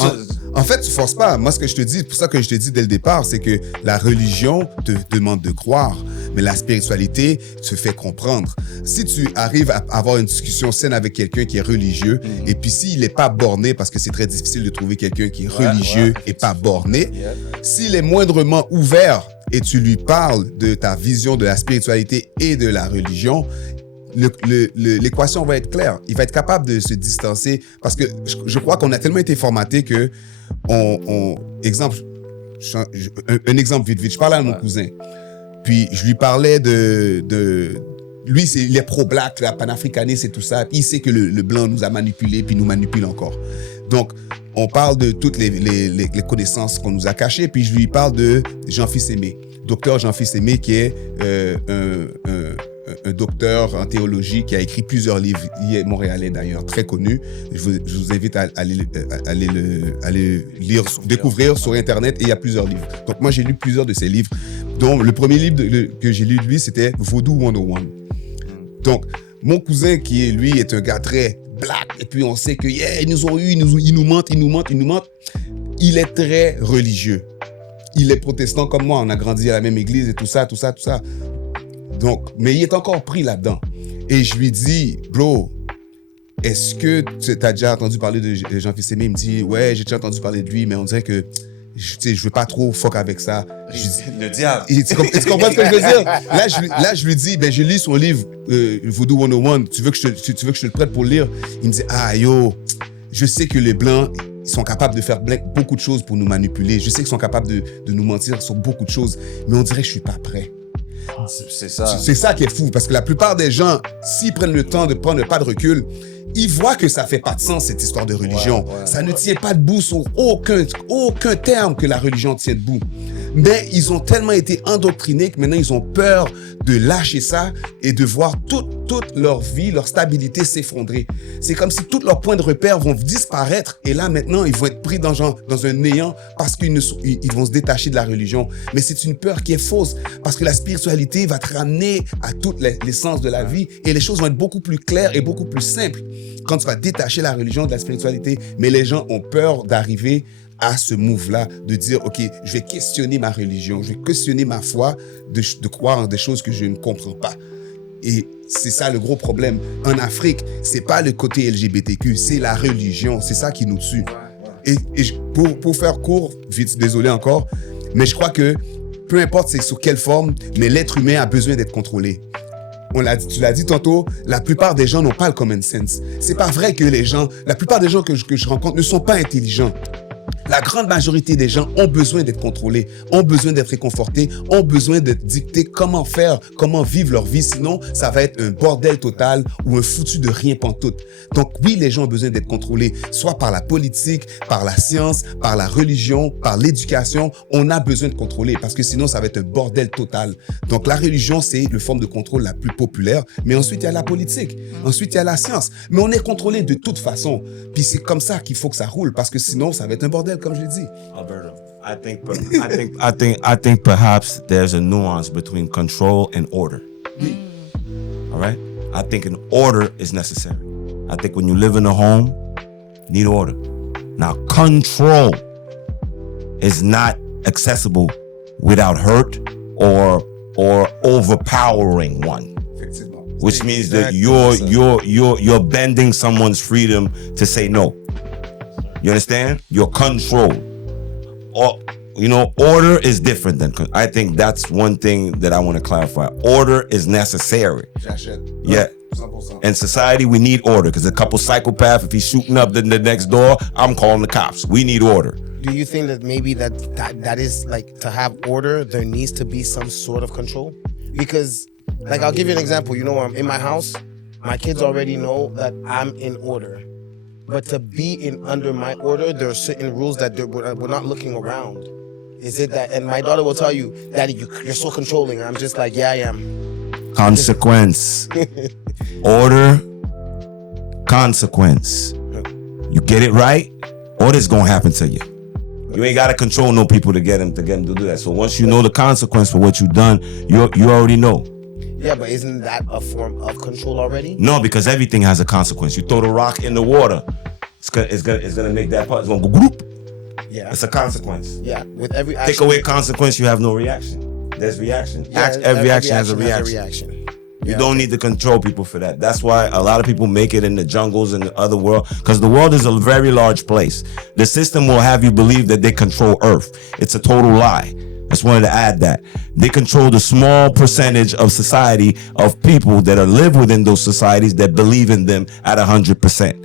En fait, tu forces pas. Moi, ce que je te dis, pour ça que je te dis dès le départ, c'est que la religion te demande de croire, mais la spiritualité te fait comprendre. Si tu arrives à avoir une discussion saine avec quelqu'un qui est religieux, et puis s'il n'est pas borné, parce que c'est très difficile de trouver quelqu'un qui est religieux et pas borné, s'il est moindrement ouvert et tu lui parles de ta vision de la spiritualité et de la religion, l'équation va être claire. Il va être capable de se distancer parce que je crois qu'on a tellement été formaté que un exemple vite. Je parlais à mon cousin, puis je lui parlais lui, il est pro-black, la panafricaniste et tout ça. Puis il sait que le blanc nous a manipulés, puis nous manipule encore. Donc, on parle de toutes les connaissances qu'on nous a cachées. Puis je lui parle de Jean-Fils Aimé, docteur Jean-Fils Aimé, qui est un docteur en théologie qui a écrit plusieurs livres. Il est montréalais d'ailleurs, très connu. Je vous invite à aller lire, découvrir sur Internet, et il y a plusieurs livres. Donc moi, j'ai lu plusieurs de ses livres, dont le premier livre que j'ai lu de lui, c'était Vodou 101. Donc, mon cousin, qui lui est un gars très black, et puis on sait que ils nous ont eu, ils nous mentent. Il est très religieux. Il est protestant comme moi, on a grandi à la même église et tout ça. Donc, mais il est encore pris là-dedans. Et je lui dis, bro, est-ce que tu as déjà entendu parler de Jean-Fils Aimé? Il me dit, ouais, j'ai déjà entendu parler de lui, mais on dirait que je veux pas trop fuck avec ça. Le diable. Tu comprends ce que je veux dire? Là, je lui dis, je lis son livre, Vodou 101, tu veux que je te le prête pour le lire? Il me dit, je sais que les Blancs, ils sont capables de faire beaucoup de choses pour nous manipuler. Je sais qu'ils sont capables de nous mentir sur beaucoup de choses, mais on dirait que je suis pas prêt. C'est ça. C'est ça qui est fou, parce que la plupart des gens, s'ils prennent le temps de prendre pas de recul, ils voient que ça fait pas de sens, cette histoire de religion. Ouais. Ça ne tient pas debout sur aucun terme que la religion tient debout. Mais ils ont tellement été endoctrinés que maintenant ils ont peur de lâcher ça et de voir toute leur vie, leur stabilité s'effondrer. C'est comme si tous leurs points de repère vont disparaître et là maintenant ils vont être pris dans un néant parce qu'ils vont se détacher de la religion. Mais c'est une peur qui est fausse parce que la spiritualité va te ramener à toute l'essence de la vie et les choses vont être beaucoup plus claires et beaucoup plus simples quand tu vas détacher la religion de la spiritualité. Mais les gens ont peur d'arriver à ce move-là, de dire, OK, je vais questionner ma religion, je vais questionner ma foi, de croire en des choses que je ne comprends pas. Et c'est ça le gros problème. En Afrique, c'est pas le côté LGBTQ, c'est la religion. C'est ça qui nous tue. Et pour faire court, vite, désolé encore, mais je crois que peu importe c'est sous quelle forme, mais l'être humain a besoin d'être contrôlé. Tu l'as dit tantôt, la plupart des gens n'ont pas le common sense. C'est pas vrai que la plupart des gens que je rencontre ne sont pas intelligents. La grande majorité des gens ont besoin d'être contrôlés, ont besoin d'être réconfortés, ont besoin d'être dictés comment faire, comment vivre leur vie. Sinon, ça va être un bordel total ou un foutu de rien pantoute. Donc oui, les gens ont besoin d'être contrôlés, soit par la politique, par la science, par la religion, par l'éducation. On a besoin de contrôler parce que sinon, ça va être un bordel total. Donc la religion, c'est la forme de contrôle la plus populaire. Mais ensuite, il y a la politique. Ensuite, il y a la science. Mais on est contrôlé de toute façon. Puis c'est comme ça qu'il faut que ça roule parce que sinon, ça va être un bordel. Comme je l'ai dit. Alberto, I think perhaps there's a nuance between control and order. All right? I think an order is necessary. I think when you live in a home, you need order. Now, control is not accessible without hurt or overpowering one. Which means that you're bending someone's freedom to say no. You understand? Your control. Or, order is different than... I think that's one thing that I want to clarify. Order is necessary. Yeah. 100%. In society, we need order because a couple psychopaths, if he's shooting up the next door, I'm calling the cops. We need order. Do you think that maybe that is like to have order, there needs to be some sort of control? Because, like, I'll give you an example. I'm in my house. My kids already know that I'm in order. But to be under my order, there are certain rules that we're not looking around. Is it that? And my daughter will tell you, Daddy, you're so controlling. I'm just like, yeah, I am. Consequence. Order, consequence. You get it right, order's gonna happen to you. You ain't gotta control no people to get them to do that. So once you know the consequence for what you've done, you already know. Yeah, but isn't that a form of control already? No, because everything has a consequence. You throw the rock in the water, it's gonna make that part. It's gonna go gloop. Yeah, it's a consequence. Yeah, with every action, take away consequence, you have no reaction. There's reaction. Yeah, every action has a reaction. You don't need to control people for that. That's why a lot of people make it in the jungles and the other world, because the world is a very large place. The system will have you believe that they control Earth. It's a total lie. I just wanted to add that. They control the small percentage of society of people that live within those societies that believe in them at 100%.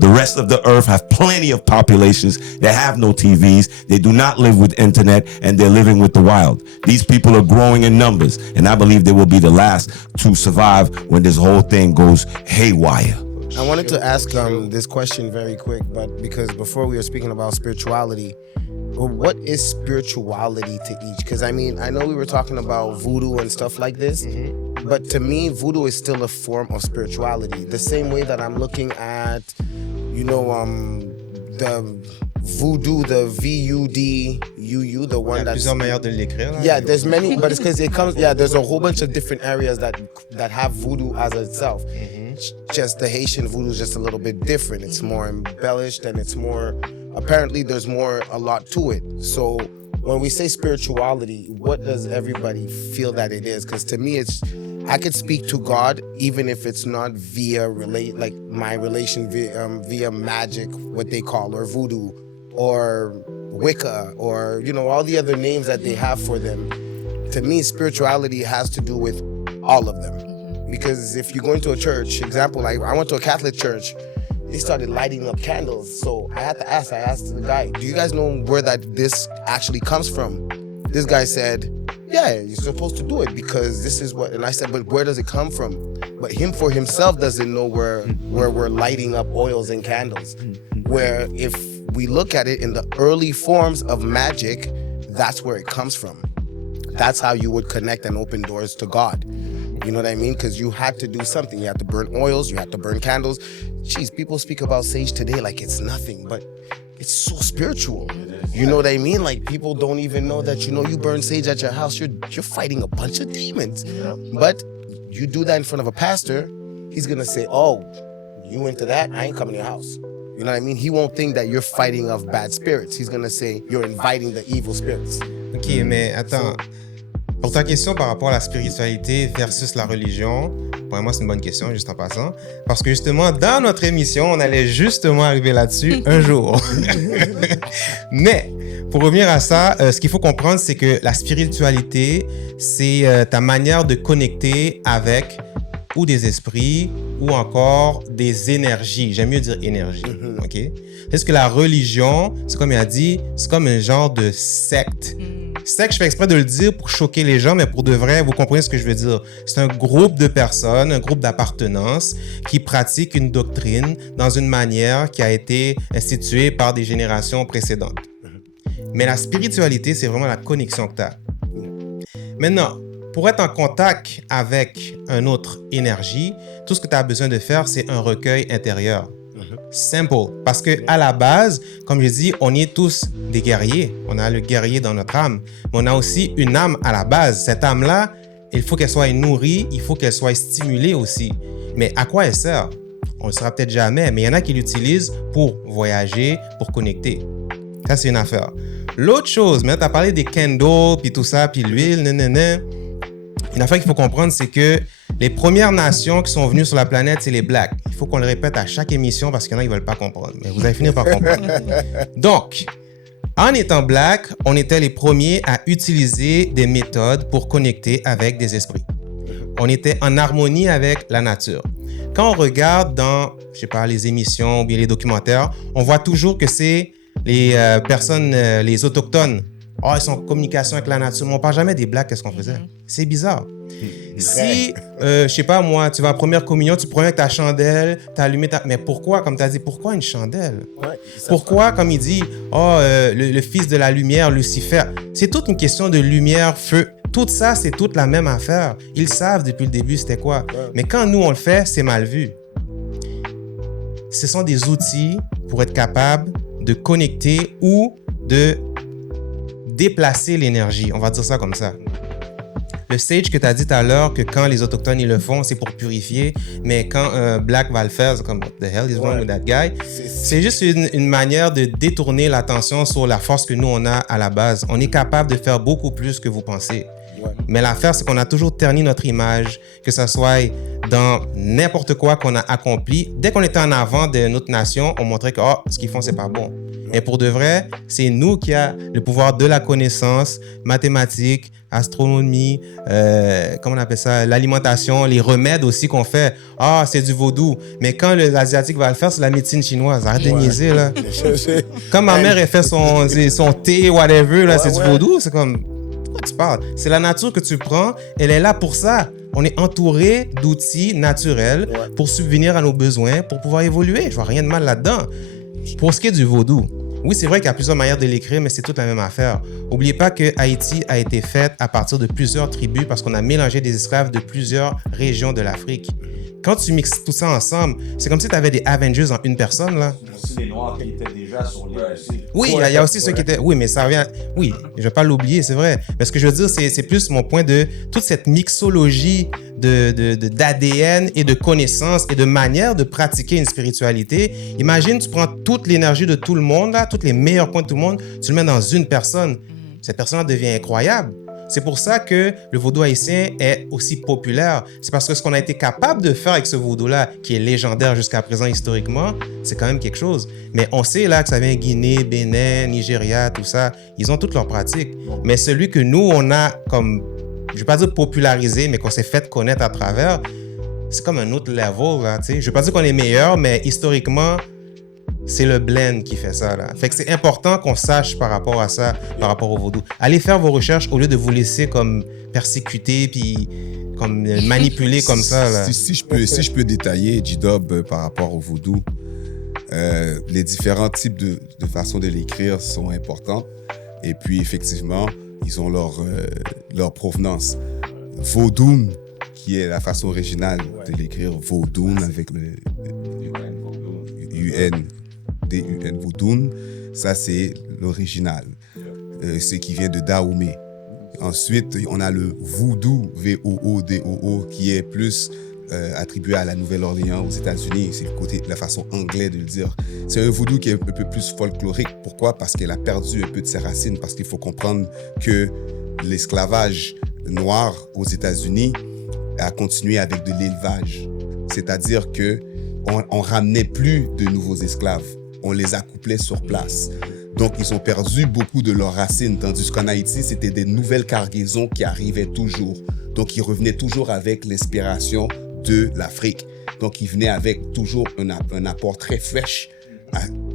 The rest of the earth have plenty of populations that have no TVs. They do not live with internet and they're living with the wild. These people are growing in numbers and I believe they will be the last to survive when this whole thing goes haywire. I wanted to ask this question very quick, but because before we were speaking about spirituality, what is spirituality to each? Because I know we were talking about voodoo and stuff like this, but to me, voodoo is still a form of spirituality. The same way that I'm looking at, the voodoo, the VUDUU, the one that's... Plusieurs manières de l'écrire. Yeah, there's many, but it's because it comes... Yeah, there's a whole bunch of different areas that have voodoo as itself. Just the Haitian voodoo is just a little bit different. It's more embellished and it's more... Apparently, there's a lot to it. So when we say spirituality, what does everybody feel that it is? Because to me, I could speak to God even if it's not via my relation via magic, what they call, or voodoo, or Wicca, or all the other names that they have for them. To me, spirituality has to do with all of them. Because if you go into a church, example, like I went to a Catholic church, they started lighting up candles. So I asked the guy, do you guys know where this actually comes from? This guy said, Yeah, you're supposed to do it because this is what. And I said, but where does it come from? But him for himself doesn't know where we're lighting up oils and candles. Where if we look at it in the early forms of magic, that's where it comes from. That's how you would connect and open doors to God. You know what I mean? Because you had to do something. You had to burn oils. You had to burn candles. Jeez, people speak about sage today like it's nothing, but it's so spiritual. You know what I mean? Like people don't even know that, you burn sage at your house, you're fighting a bunch of demons. But you do that in front of a pastor, he's gonna say, oh, you into that? I ain't coming to your house. You know what I mean? He won't think that you're fighting off bad spirits. He's gonna say you're inviting the evil spirits. Ok, mais attends. Pour ta question par rapport à la spiritualité versus la religion, pour moi, c'est une bonne question, juste en passant. Parce que justement, dans notre émission, on allait justement arriver là-dessus un jour. Mais, pour revenir à ça, ce qu'il faut comprendre, c'est que la spiritualité, c'est ta manière de connecter avec ou des esprits ou encore des énergies. J'aime mieux dire énergie, OK? Parce que la religion, c'est comme il a dit, c'est comme un genre de secte. Secte, je fais exprès de le dire pour choquer les gens, mais pour de vrai, vous comprenez ce que je veux dire. C'est un groupe de personnes, un groupe d'appartenance qui pratique une doctrine dans une manière qui a été instituée par des générations précédentes. Mais la spiritualité, c'est vraiment la connexion que tu as. Maintenant, pour être en contact avec une autre énergie, tout ce que tu as besoin de faire, c'est un recueil intérieur. Simple. Parce que à la base, comme je dis, on est tous des guerriers. On a le guerrier dans notre âme. Mais on a aussi une âme à la base. Cette âme-là, il faut qu'elle soit nourrie, il faut qu'elle soit stimulée aussi. Mais à quoi elle sert? On ne le saura peut-être jamais, mais il y en a qui l'utilisent pour voyager, pour connecter. Ça, c'est une affaire. L'autre chose, maintenant, tu as parlé des candles, puis tout ça, puis l'huile, nanana. Une affaire qu'il faut comprendre, c'est que les premières nations qui sont venues sur la planète, c'est les Blacks. Il faut qu'on le répète à chaque émission parce qu'il y en a qui ne veulent pas comprendre. Mais vous allez finir par comprendre. Donc, en étant Black, on était les premiers à utiliser des méthodes pour connecter avec des esprits. On était en harmonie avec la nature. Quand on regarde dans, les émissions ou bien les documentaires, on voit toujours que c'est les personnes, les autochtones. Oh, ils sont en communication avec la nature. Mais on ne parle jamais des Blacks, qu'est-ce qu'on faisait? C'est bizarre. Si, moi, tu vas à première communion, tu prends avec ta chandelle, tu allumé ta... Mais pourquoi, comme tu as dit, pourquoi une chandelle? Pourquoi, comme il dit, le fils de la lumière, Lucifer? C'est toute une question de lumière, feu. Tout ça, c'est toute la même affaire. Ils savent depuis le début c'était quoi. Mais quand nous, on le fait, c'est mal vu. Ce sont des outils pour être capable de connecter ou de déplacer l'énergie. On va dire ça comme ça. Le sage que tu as dit tout à l'heure, que quand les Autochtones ils le font, c'est pour purifier, mais quand un Black va le faire, c'est comme « What the hell is wrong with that guy? » C'est juste une manière de détourner l'attention sur la force que nous, on a à la base. On est capable de faire beaucoup plus que vous pensez. Mais l'affaire, c'est qu'on a toujours terni notre image, que ce soit dans n'importe quoi qu'on a accompli. Dès qu'on était en avant de notre nation, on montrait que ce qu'ils font, c'est pas bon. Et pour de vrai, c'est nous qui avons le pouvoir de la connaissance, mathématiques, astronomie, comment on appelle ça, l'alimentation, les remèdes aussi qu'on fait. C'est du vaudou. Mais quand l'Asiatique va le faire, c'est la médecine chinoise. Arrête de niaiser, là. Quand ma mère, elle fait son thé, whatever, là, c'est du vaudou. C'est comme... Tu parles. C'est la nature que tu prends, elle est là pour ça. On est entouré d'outils naturels pour subvenir à nos besoins, pour pouvoir évoluer. Je vois rien de mal là-dedans. Pour ce qui est du vaudou, oui, c'est vrai qu'il y a plusieurs manières de l'écrire, mais c'est toute la même affaire. N'oubliez pas que Haïti a été faite à partir de plusieurs tribus parce qu'on a mélangé des esclaves de plusieurs régions de l'Afrique. Quand tu mixes tout ça ensemble, c'est comme si tu avais des Avengers en une personne, là. Il y a aussi des Noirs qui étaient déjà sur l'île aussi. Oui, il y a aussi ceux qui étaient... Oui, mais ça revient... Oui, je ne vais pas l'oublier, c'est vrai. Mais ce que je veux dire, c'est plus mon point de toute cette mixologie d'ADN et de connaissances et de manière de pratiquer une spiritualité. Imagine, tu prends toute l'énergie de tout le monde, là, tous les meilleurs points de tout le monde, tu le mets dans une personne. Cette personne-là devient incroyable. C'est pour ça que le vaudou haïtien est aussi populaire. C'est parce que ce qu'on a été capable de faire avec ce vaudou-là, qui est légendaire jusqu'à présent historiquement, c'est quand même quelque chose. Mais on sait là que ça vient Guinée, Bénin, Nigeria, tout ça. Ils ont toutes leurs pratiques. Mais celui que nous, on a comme, je ne vais pas dire popularisé, mais qu'on s'est fait connaître à travers, c'est comme un autre level, là, tu sais. Je ne vais pas dire qu'on est meilleur, mais historiquement, C'est le blend qui fait ça, là. Fait que c'est important qu'on sache par rapport à ça, par rapport au vaudou. Allez faire vos recherches au lieu de vous laisser comme persécuter puis comme manipuler comme ça, là. Si je peux détailler, J-Dub, par rapport au vaudou, les différents types de façons de l'écrire sont importantes. Et puis, effectivement, ils ont leur provenance. Vaudou, qui est la façon originale de l'écrire, vaudou avec le UN, D-U-N, vaudou, ça c'est l'original, ce qui vient de Dahomey. Ensuite, on a le voodoo, V-O-O-D-O-O, qui est plus attribué à la Nouvelle-Orléans aux États-Unis. C'est la façon anglaise de le dire. C'est un voodoo qui est un peu plus folklorique. Pourquoi? Parce qu'elle a perdu un peu de ses racines. Parce qu'il faut comprendre que l'esclavage noir aux États-Unis a continué avec de l'élevage. C'est-à-dire que on ramenait plus de nouveaux esclaves. On les accouplait sur place. Donc, ils ont perdu beaucoup de leurs racines, tandis qu'en Haïti, c'était des nouvelles cargaisons qui arrivaient toujours. Donc, ils revenaient toujours avec l'inspiration de l'Afrique. Donc, ils venaient avec toujours un apport très fraîche.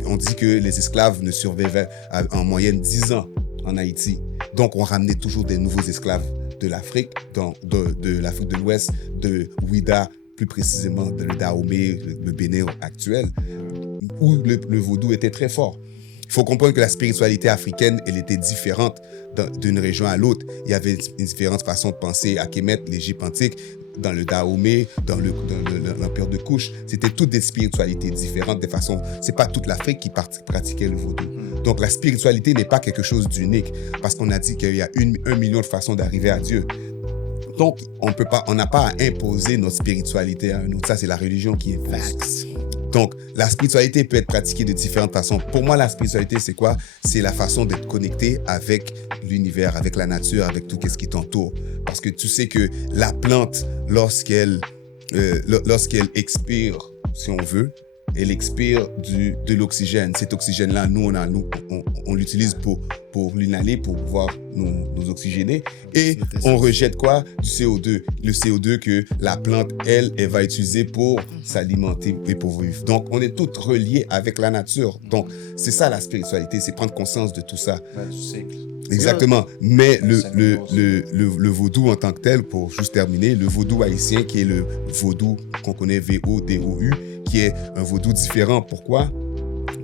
On dit que les esclaves ne survivaient en moyenne 10 ans en Haïti. Donc, on ramenait toujours des nouveaux esclaves de l'Afrique, de l'Afrique de l'Ouest, de Ouida, plus précisément de Dahomey, le Bénin actuel, où le vaudou était très fort. Il faut comprendre que la spiritualité africaine, elle était différente d'une région à l'autre. Il y avait une différente façon de penser. À Kemet, l'Égypte antique, dans le Dahomey, dans l'Empire de Kush, c'était toutes des spiritualités différentes. C'est pas toute l'Afrique qui pratiquait le vaudou. Donc la spiritualité n'est pas quelque chose d'unique, parce qu'on a dit qu'il y a 1 million de façons d'arriver à Dieu. Donc on n'a pas à imposer notre spiritualité à un autre. Ça, c'est la religion qui impose. Donc, la spiritualité peut être pratiquée de différentes façons. Pour moi, la spiritualité, c'est quoi? C'est la façon d'être connecté avec l'univers, avec la nature, avec tout ce qui t'entoure. Parce que tu sais que la plante, lorsqu'elle expire, si on veut, elle expire de l'oxygène. Cet oxygène-là, on l'utilise pour l'inhaler, pour pouvoir nous oxygéner. Et on rejette quoi? Du CO2. Le CO2 que la plante, elle va utiliser pour s'alimenter et pour vivre. Donc, on est tous reliés avec la nature. Donc, c'est ça la spiritualité, c'est prendre conscience de tout ça. Du cycle. Exactement. Mais le vaudou en tant que tel, pour juste terminer, le vaudou haïtien, qui est le vaudou qu'on connaît, V-O-D-O-U, qui est un vaudou différent. Pourquoi?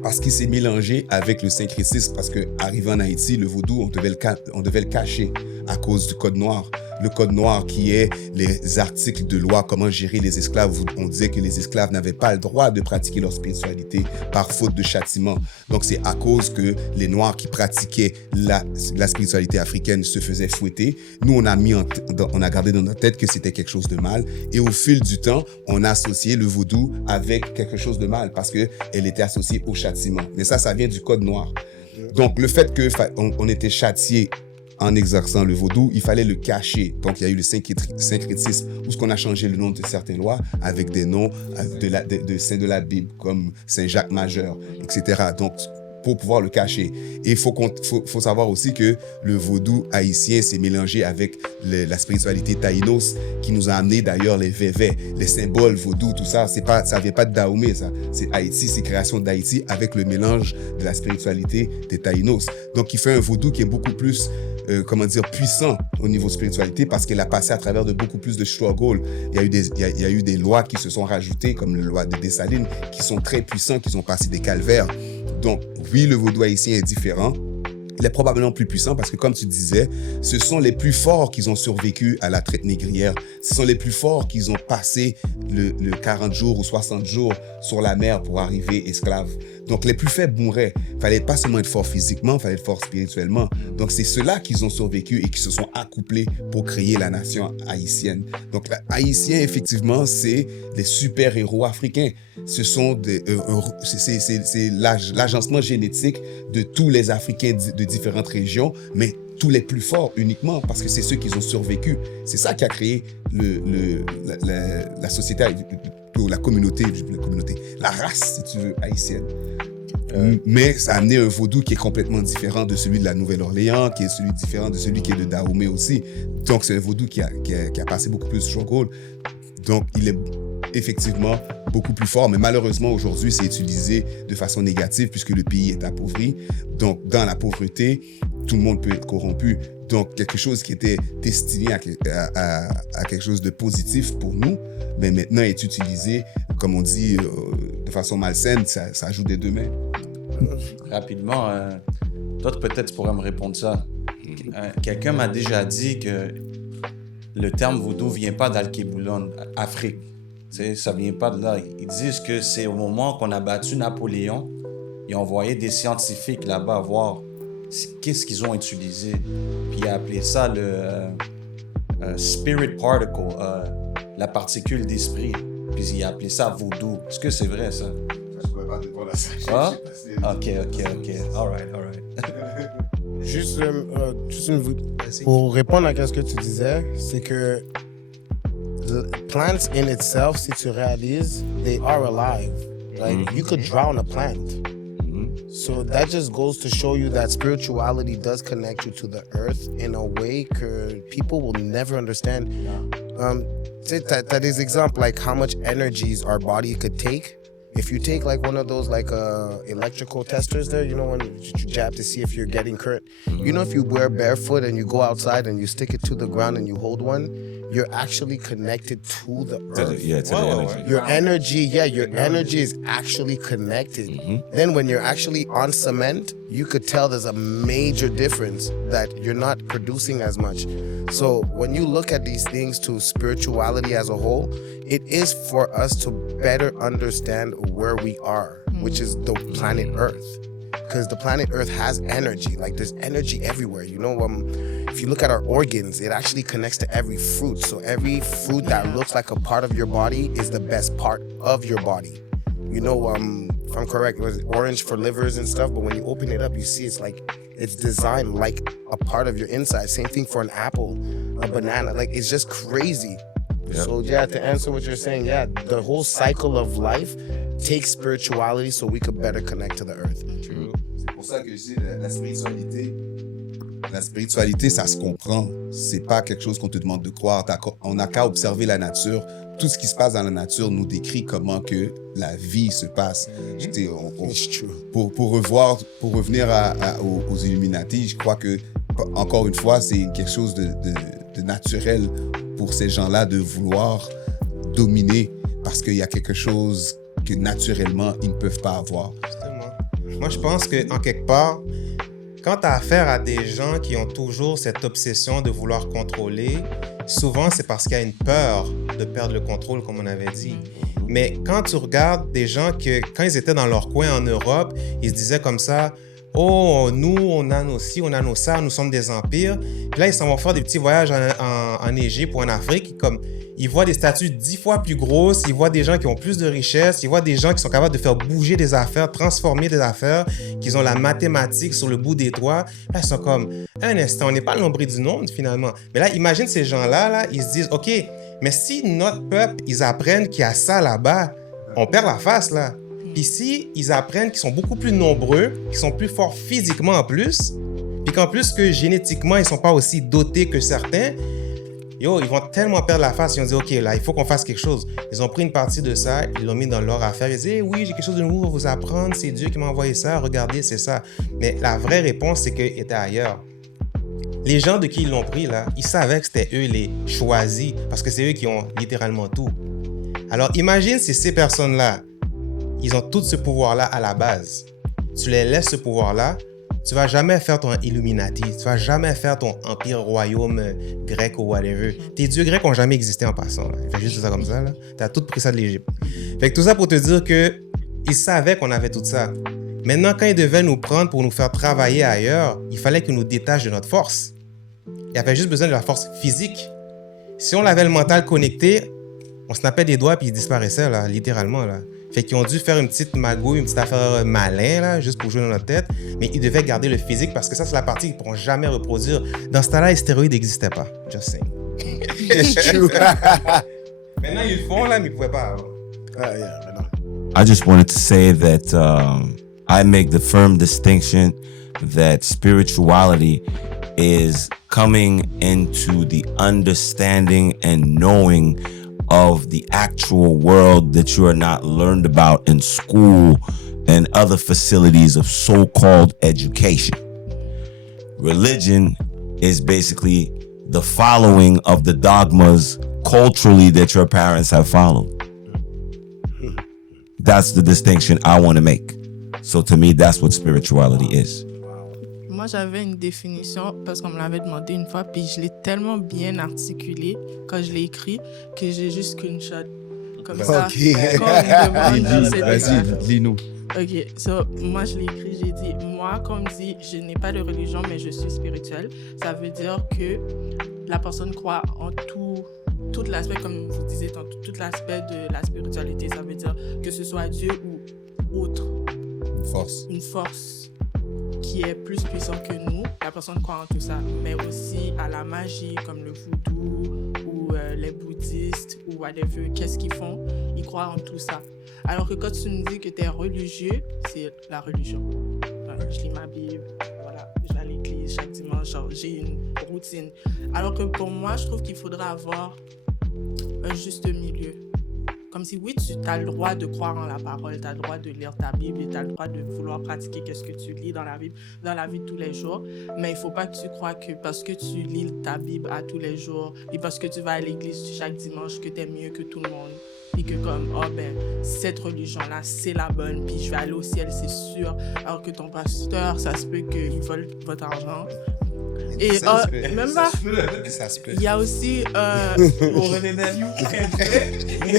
Parce qu'il s'est mélangé avec le syncrétisme. Parce qu'arrivé en Haïti, le vaudou, on devait le cacher à cause du Code noir. Le Code noir qui est les articles de loi, comment gérer les esclaves. On disait que les esclaves n'avaient pas le droit de pratiquer leur spiritualité par faute de châtiment. Donc c'est à cause que les Noirs qui pratiquaient la spiritualité africaine se faisaient fouetter. Nous, on a gardé dans notre tête que c'était quelque chose de mal. Et au fil du temps, on a associé le vaudou avec quelque chose de mal parce qu'elle était associée au châtiment. Mais ça vient du Code noir. Donc le fait qu'on était châtié en exerçant le vaudou, il fallait le cacher. Donc, il y a eu le syncrétisme, où ce qu'on a changé le nom de certaines lois avec des noms de saints de la Bible, comme Saint Jacques Majeur, etc. Donc, pour pouvoir le cacher. Et il faut savoir aussi que le vaudou haïtien s'est mélangé avec la spiritualité taïnos, qui nous a amené d'ailleurs les vévés, les symboles vaudou, tout ça. Ça vient pas de Dahomey, ça. C'est Haïti, c'est création d'Haïti avec le mélange de la spiritualité des taïnos. Donc, il fait un vaudou qui est beaucoup plus puissant au niveau spiritualité parce qu'elle a passé à travers de beaucoup plus de struggles. Il y a eu des lois qui se sont rajoutées, comme la loi de Dessalines, qui sont très puissants, qui sont passés des calvaires. Donc, oui, le vaudou haïtien est différent. Il est probablement plus puissant parce que, comme tu disais, ce sont les plus forts qui ont survécu à la traite négrière. Ce sont les plus forts qui ont passé le 40 jours ou 60 jours sur la mer pour arriver esclaves. Donc, les plus faibles mouraient. Il fallait pas seulement être fort physiquement, il fallait être fort spirituellement. Donc, c'est ceux-là qui ont survécu et qui se sont accouplés pour créer la nation haïtienne. Donc, les Haïtiens, effectivement, c'est les super-héros africains. Ce sont c'est l'agencement génétique de tous les Africains de différentes régions, mais tous les plus forts uniquement parce que c'est ceux qui ont survécu. C'est ça qui a créé la société, la communauté, la race, si tu veux, haïtienne. Mais ça a amené un vaudou qui est complètement différent de celui de la Nouvelle-Orléans, qui est différent de celui qui est de Dahomey aussi. Donc, c'est un vaudou qui a passé beaucoup plus de struggle. Donc, il est effectivement beaucoup plus fort. Mais malheureusement, aujourd'hui, c'est utilisé de façon négative puisque le pays est appauvri. Donc, dans la pauvreté, tout le monde peut être corrompu. Donc, quelque chose qui était destiné à quelque chose de positif pour nous, mais maintenant est utilisé, comme on dit, de façon malsaine, ça joue des deux mains. Rapidement, toi, peut-être tu pourrais me répondre ça. Quelqu'un m'a déjà dit que le terme vaudou vient pas d'Al-Kébouloun, Afrique. Tu sais, ça vient pas de là. Ils disent que c'est au moment qu'on a battu Napoléon, ils ont envoyé des scientifiques là-bas voir qu'est-ce qu'ils ont utilisé. Puis ils ont appelé ça le spirit particle, la particule d'esprit. Puis ils ont appelé ça vaudou. Est-ce que c'est vrai, ça? Je ne pourrais pas répondre à ça. Ah? OK. All right. Juste pour répondre à ce que tu disais, c'est que plants in itself, si tu réalises, they are alive. Like you could drown a plant. So that just goes to show you that spirituality does connect you to the earth in a way que people will never understand. T'as des exemples like how much energies our body could take. If you take like one of those like electrical testers there, you know, when you jab to see if you're getting current. You know, if you wear barefoot and you go outside and you stick it to the ground and you hold one, you're actually connected to the earth. To the energy. Your energy is actually connected. Then when you're actually on cement, you could tell there's a major difference that you're not producing as much. So when you look at these things to spirituality as a whole, it is for us to better understand where we are, which is the planet Earth. Because the planet Earth has energy. Like there's energy everywhere. You know, if you look at our organs, it actually connects to every fruit. So every fruit that looks like a part of your body is the best part of your body. You know, if I'm correct, it was orange for livers and stuff, but when you open it up, you see it's designed like a part of your inside. Same thing for an apple, a banana. Like, it's just crazy. Yep. So, yeah, to answer what you're saying, yeah, the whole cycle of life takes spirituality so we could better connect to the earth. True. C'est pour ça que je dis la spiritualité. La spiritualité, ça se comprend. C'est pas quelque chose qu'on te demande de croire. On n'a qu'à observer la nature. Tout ce qui se passe dans la nature nous décrit comment que la vie se passe. Pour revenir aux Illuminati, je crois que, encore une fois, c'est quelque chose de naturel pour ces gens-là de vouloir dominer parce qu'il y a quelque chose que naturellement, ils ne peuvent pas avoir. Justement. Moi, je pense qu'en quelque part, quand tu as affaire à des gens qui ont toujours cette obsession de vouloir contrôler, souvent c'est parce qu'il y a une peur de perdre le contrôle, comme on avait dit. Mais quand tu regardes des gens que, quand ils étaient dans leur coin en Europe, ils se disaient comme ça, « Oh, nous, on a nos ci, on a nos ça, nous sommes des empires. » Puis là, ils s'en vont faire des petits voyages en Égypte ou en Afrique, comme ils voient des statues 10 fois plus grosses, ils voient des gens qui ont plus de richesses, ils voient des gens qui sont capables de faire bouger des affaires, transformer des affaires, qui ont la mathématique sur le bout des doigts. Là, ils sont comme, un instant, on n'est pas le nombril du monde, finalement. Mais là, imagine ces gens-là, là, ils se disent, OK, mais si notre peuple, ils apprennent qu'il y a ça là-bas, on perd la face, là. Puis si ils apprennent qu'ils sont beaucoup plus nombreux, qu'ils sont plus forts physiquement en plus, puis qu'en plus que génétiquement, ils ne sont pas aussi dotés que certains, ils vont tellement perdre la face, ils ont dit, OK, là, il faut qu'on fasse quelque chose. Ils ont pris une partie de ça, ils l'ont mis dans leur affaire. Ils disent, oui, j'ai quelque chose de nouveau à vous apprendre, c'est Dieu qui m'a envoyé ça, regardez, c'est ça. Mais la vraie réponse, c'est qu'ils étaient ailleurs. Les gens de qui ils l'ont pris, là, ils savaient que c'était eux les choisis, parce que c'est eux qui ont littéralement tout. Alors, imagine si ces personnes-là, ils ont tout ce pouvoir-là à la base. Tu les laisses ce pouvoir-là, tu vas jamais faire ton Illuminati, tu vas jamais faire ton empire royaume grec ou whatever. Tes dieux grecs n'ont jamais existé en passant. Là. Fais juste ça comme ça. Tu as tout pris ça de l'Égypte. Fait que tout ça pour te dire qu'ils savaient qu'on avait tout ça. Maintenant, quand ils devaient nous prendre pour nous faire travailler ailleurs, il fallait qu'ils nous détachent de notre force. Il y avait juste besoin de la force physique. Si on avait le mental connecté, on se tapait des doigts puis il disparaissait, là, littéralement. Là. Fait qu'ils ont dû faire une petite magouille, une petite affaire malin, là, juste pour jouer dans notre tête. Mais ils devaient garder le physique parce que ça, c'est la partie qu'ils ne pourront jamais reproduire. Dans ce temps-là, les stéroïdes n'existaient pas. Just saying. Maintenant, ils le font, là, mais ils ne pouvaient pas avant. I just wanted to say that I make the firm distinction that spirituality is coming into the understanding and knowing of the actual world that you are not learned about in school and other facilities of so-called education. Religion is basically the following of the dogmas culturally that your parents have followed. That's the distinction I want to make. So to me, that's what spirituality is. Moi, j'avais une définition parce qu'on me l'avait demandé une fois, puis je l'ai tellement bien articulé quand je l'ai écrit que j'ai juste screenshot. Comme ça, Ok. quand on me demande, c'est Vas-y, ça. lis-nous. Ok, so, moi je l'ai écrit, j'ai dit, moi, comme dit, je n'ai pas de religion, mais je suis spirituel. Ça veut dire que la personne croit en tout l'aspect, comme vous disiez, tout l'aspect de la spiritualité. Ça veut dire que ce soit Dieu ou autre, une force qui est plus puissante que nous. La personne croit en tout ça, mais aussi à la magie, comme le voodoo ou les bouddhistes ou whatever. Qu'est-ce qu'ils font? Ils croient en tout ça. Alors que quand tu nous dis que tu es religieux, c'est la religion. Je lis ma Bible, voilà, je vais à l'église chaque dimanche, genre, j'ai une routine. Alors que pour moi, je trouve qu'il faudrait avoir un juste milieu. Comme si, oui, tu as le droit de croire en la parole, tu as le droit de lire ta Bible et tu as le droit de vouloir pratiquer ce que tu lis dans la Bible, dans la vie de tous les jours. Mais il ne faut pas que tu crois que parce que tu lis ta Bible à tous les jours et parce que tu vas à l'église chaque dimanche que tu es mieux que tout le monde. Et que comme, oh ben, cette religion-là, c'est la bonne, puis je vais aller au ciel, c'est sûr. Alors que ton pasteur, ça se peut qu'il vole votre argent. Et même pas, Ça se peut. il y a aussi...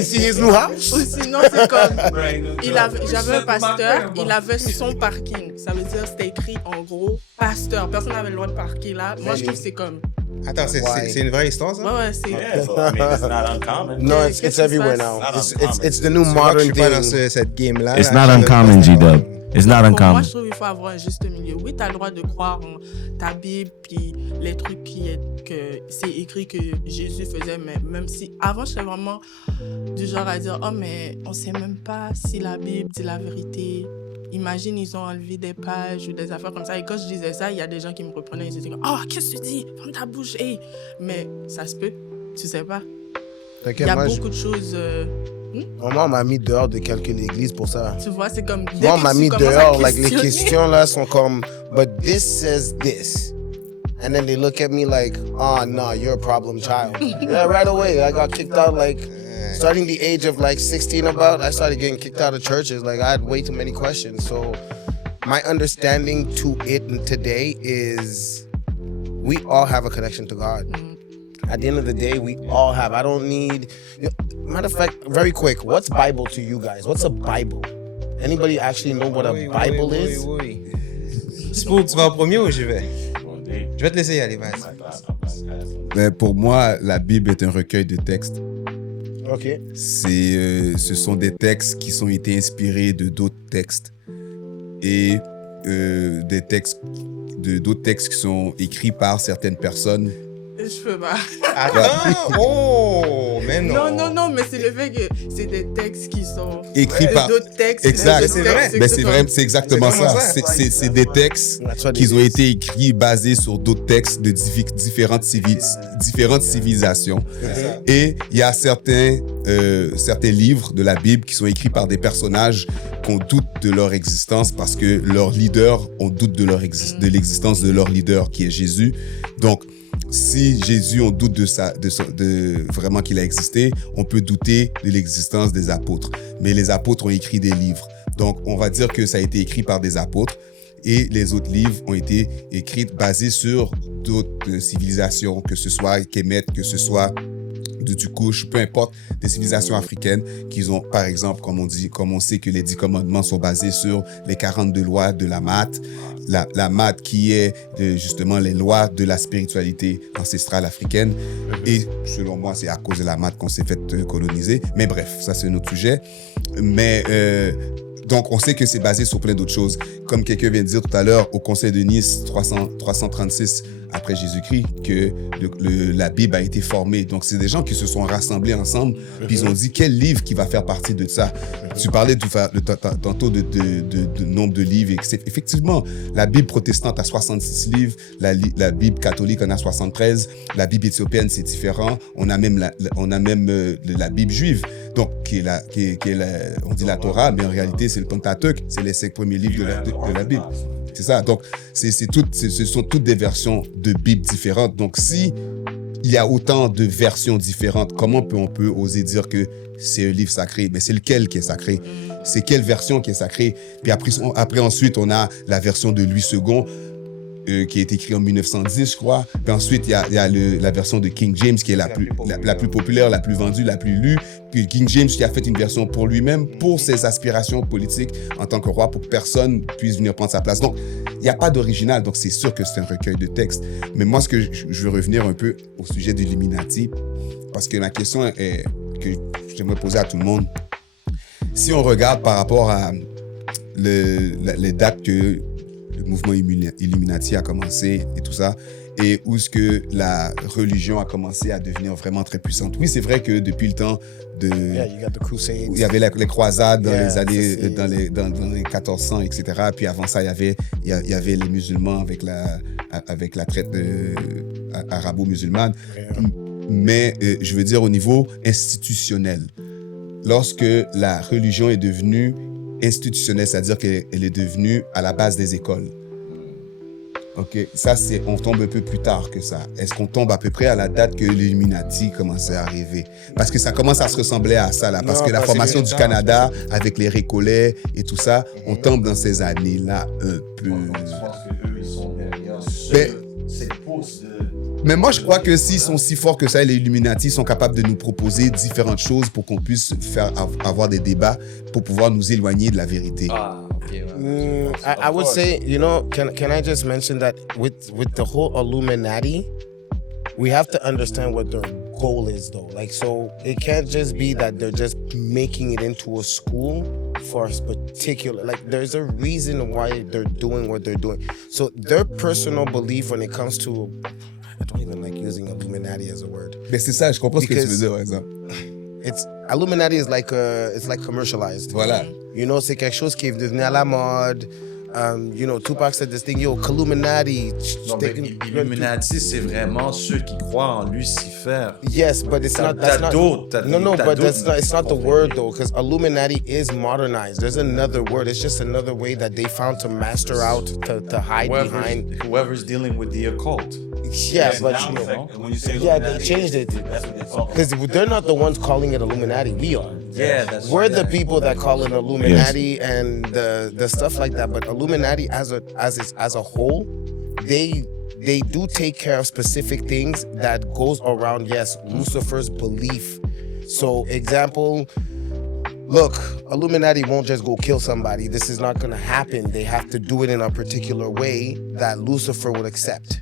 See his new house? Aussi, non, c'est comme... J'avais un pasteur, il avait son parking. Ça veut dire, c'était écrit en gros, pasteur. Personne n'avait le droit de parquer là. Moi, je trouve que c'est comme... Attends, c'est une vraie histoire, ça? Ouais, c'est... Yeah, so, I mean, it's not uncommon. No, Qu'est-ce it's qui everywhere se now. passe? It's the new Tu vois que je modern suis pas dans thing. cette game-là. It's là, not je savais uncommon, pas ça. G-Dub. It's not Pour moi, uncommon. je trouve qu'il faut avoir un juste milieu. Oui, tu as le droit de croire en ta Bible, puis les trucs que c'est écrit que Jésus faisait, mais même si... Avant, j'étais vraiment du genre à dire « Oh, mais on sait même pas si la Bible dit la vérité. » Imagine, ils ont enlevé des pages ou des affaires comme ça. Et quand je disais ça, il y a des gens qui me reprenaient. Ils étaient comme « Oh, qu'est-ce que tu dis? Ferme ta bouche. Hey. » Mais ça se peut. Tu sais pas. Il T'inquiète, y a moi, beaucoup de choses... moi, on m'a mis dehors de quelques églises pour ça. Tu vois, c'est comme... Moi, on m'a mis dehors, like, les questionner. questions là sont comme, but this says this. And then they look at me like, oh, no, you're a problem child. Yeah, right away. I got kicked out, like, starting the age of, like, 16 about, I started getting kicked out of churches. Like, I had way too many questions. So my understanding to it today is we all have a connection to God. At the end of the day, we all have. I don't need... Matter of fact, very quick, what's Bible to you guys? What's a Bible? Anybody actually know what a Bible is? Oui. Spook, tu vas en premier ou j'y vais? Je vais te laisser y aller, vas-y. Mais pour moi, la Bible est un recueil de textes. OK. Ce sont des textes qui ont été inspirés de d'autres textes et des textes d'autres textes qui sont écrits par certaines personnes. Je peux pas. Attends! Oh! Mais non! Non, mais c'est le fait que c'est des textes qui sont Écrits par... d'autres textes. Exact. C'est vrai. Ben, c'est vrai, c'est exactement C'est vraiment ça. ça. C'est des textes qui ont été écrits basés sur d'autres textes de différentes civilisations. Et il y a certains livres de la Bible qui sont écrits par des personnages qu'on doute de leur existence parce que leur leader, on doute de l'existence de leur leader qui est Jésus. Donc, si Jésus, on doute de vraiment qu'il a existé, on peut douter de l'existence des apôtres. Mais les apôtres ont écrit des livres. Donc, on va dire que ça a été écrit par des apôtres et les autres livres ont été écrits basés sur d'autres civilisations, que ce soit Kemet, que ce soit du Kouch, peu importe, des civilisations africaines qui ont, par exemple, comme on sait que les 10 commandements sont basés sur les 42 lois de la Mat, la Mat qui est justement les lois de la spiritualité ancestrale africaine. Et selon moi, c'est à cause de la Mat qu'on s'est fait coloniser. Mais bref, ça c'est un autre sujet. Mais Donc, on sait que c'est basé sur plein d'autres choses. Comme quelqu'un vient de dire tout à l'heure, au Conseil de Nice, 336 après Jésus-Christ, que la Bible a été formée. Donc, c'est des gens qui se sont rassemblés ensemble, puis ils ont dit quel livre qui va faire partie de ça. Tu parlais tantôt de nombre de livres. Effectivement, la Bible protestante a 66 livres, la Bible catholique en a 73, la Bible éthiopienne, c'est différent. On a même la Bible juive, donc on dit la Torah, mais en réalité, c'est le Pentateuque, c'est les 5 premiers livres de la Bible. C'est ça. Donc, ce sont toutes des versions de Bible différentes. Donc, si il y a autant de versions différentes, comment on peut oser dire que c'est un livre sacré? Mais c'est lequel qui est sacré? C'est quelle version qui est sacrée? Puis après ensuite, on a la version de Louis II, qui a été écrite en 1910, je crois. Puis ensuite, il y a la version de King James, qui est la plus populaire, la plus vendue, la plus lue. Puis King James qui a fait une version pour lui-même, pour ses aspirations politiques en tant que roi, pour que personne puisse venir prendre sa place. Donc, il n'y a pas d'original, donc c'est sûr que c'est un recueil de textes. Mais moi, ce que je veux revenir un peu au sujet d'Illuminati, parce que ma question que j'aimerais poser à tout le monde, si on regarde par rapport à les dates que le mouvement Illuminati a commencé et tout ça, et où est-ce que la religion a commencé à devenir vraiment très puissante. Oui, c'est vrai que depuis le temps you got the Crusades. Il y avait les croisades dans les années, dans les 1400, etc. Puis avant ça, il y avait les musulmans avec la traite arabo-musulmane. Mais je veux dire au niveau institutionnel, lorsque la religion est devenue institutionnelle, c'est-à-dire qu'elle est devenue à la base des écoles. OK, ça, on tombe un peu plus tard que ça. Est-ce qu'on tombe à peu près à la date que l'Illuminati commençait à arriver? Parce que ça commence à se ressembler à ça, là. Parce que la formation du Canada, avec les Récollets et tout ça, on tombe dans ces années-là un peu. Je pense qu'eux, ils sont derrière cette pousse de... Mais moi, je crois que s'ils sont si forts que ça, les Illuminati sont capables de nous proposer différentes choses pour qu'on puisse avoir des débats pour pouvoir nous éloigner de la vérité. I would say, can I just mention that with the whole Illuminati, we have to understand what their goal is, though. Like, so it can't just be that they're just making it into a school for a particular, like, there's a reason why they're doing what they're doing. So their personal belief when it comes to, I don't even like using Illuminati as a word. Mais c'est ça, je comprends ce que tu veux dire, par exemple. Illuminati is like it's like commercialized. Voilà. C'est quelque chose qui est devenu à la mode. Tupac said this thing, Illuminati. Illuminati, c'est vraiment ceux qui croient en Lucifer. Yes, but it's not. That's not. But it's not the word though, because Illuminati is modernized. There's another word. It's just another way that they found to master out to hide behind. Whoever's dealing with the occult. Yeah, but when you say they changed it because they're not the ones calling it Illuminati. We are. Yeah, We're the people that call it Illuminati and the stuff like that. But Illuminati as a whole, they do take care of specific things that goes around, yes, Lucifer's belief. So example, look, Illuminati won't just go kill somebody. This is not going to happen. They have to do it in a particular way that Lucifer would accept.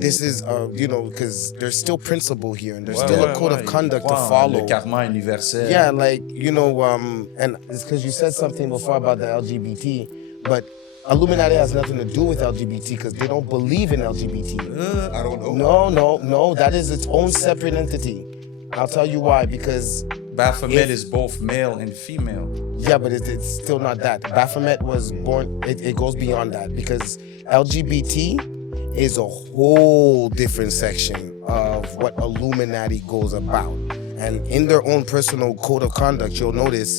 This is, because there's still principle here and there's still a code of conduct to follow. Le karma universel. Yeah, like, and it's because you said something before about the LGBT, but Illuminati has nothing to do with LGBT because they don't believe in LGBT. I don't know. No, that is its own separate entity. I'll tell you why, because Baphomet is both male and female. Yeah, but it's still not that. Baphomet was born, it goes beyond that because LGBT is a whole different section of what Illuminati goes about. And in their own personal code of conduct, you'll notice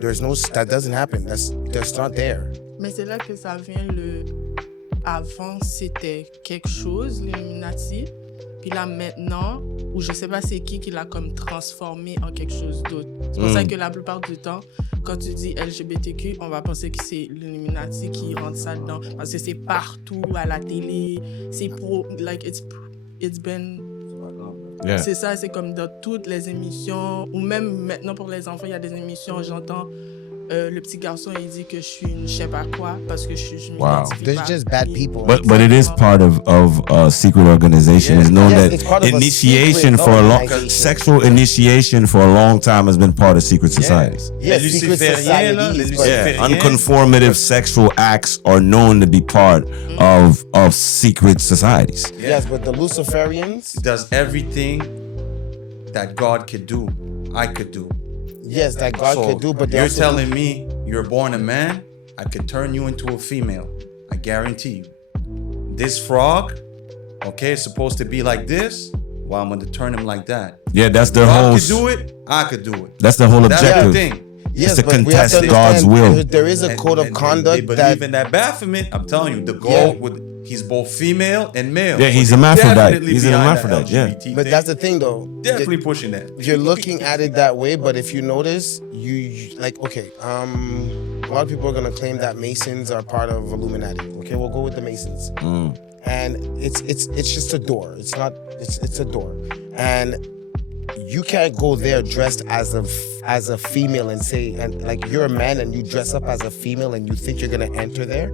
that doesn't happen. That's not there. Mais c'est là que ça vient avant, c'était quelque chose, l'Illuminati. Puis là, maintenant, ou je sais pas c'est qui l'a comme transformé en quelque chose d'autre. C'est pour ça que la plupart du temps, quand tu dis LGBTQ, on va penser que c'est l'Illuminati qui rentre ça dedans. Parce que c'est partout, à la télé, c'est it's been... Yeah. C'est ça, c'est comme dans toutes les émissions, ou même maintenant pour les enfants, il y a des émissions, j'entends le petit garçon, il dit que je suis une je sais pas quoi parce que je Wow. m'identifie There's pas. just bad people. But it is part of secret organization. It's known Yes, that it's part of a initiation secret for a long organization. sexual initiation for a long time has been part of secret societies. Yes, Les secret Lucifériens, là, societies, les but- Yeah, Lucifériens. unconformative sexual acts are known to be part of secret societies. Yes, but the Luciferians, Does everything that God could do, I could do. yes, that God So could do, but they you're also telling me you're born a man, I could turn you into a female. I guarantee you. This frog, okay, is supposed to be like this. Well, I'm gonna turn him like that. Yeah, that's their God whole. could do it. I could do it. That's the whole That's the objective. thing. yes, to but we have contest to God's understand will. There is a code of And conduct they believe that in that Baphomet. I'm telling you, the goal Yeah. with he's both female and male. Yeah, he's So they're hermaphrodite. definitely He's an behind that hermaphrodite, yeah. LGBT But thing. that's the thing, though. Definitely pushing that. You're looking at it that way, but if you notice, you like okay. A lot of people are gonna claim that Masons are part of Illuminati. Okay, we'll go with the Masons. And it's just a door. It's not. It's a door, and you can't go there dressed as a female and say and like you're a man and you dress up as a female and you think you're gonna enter there.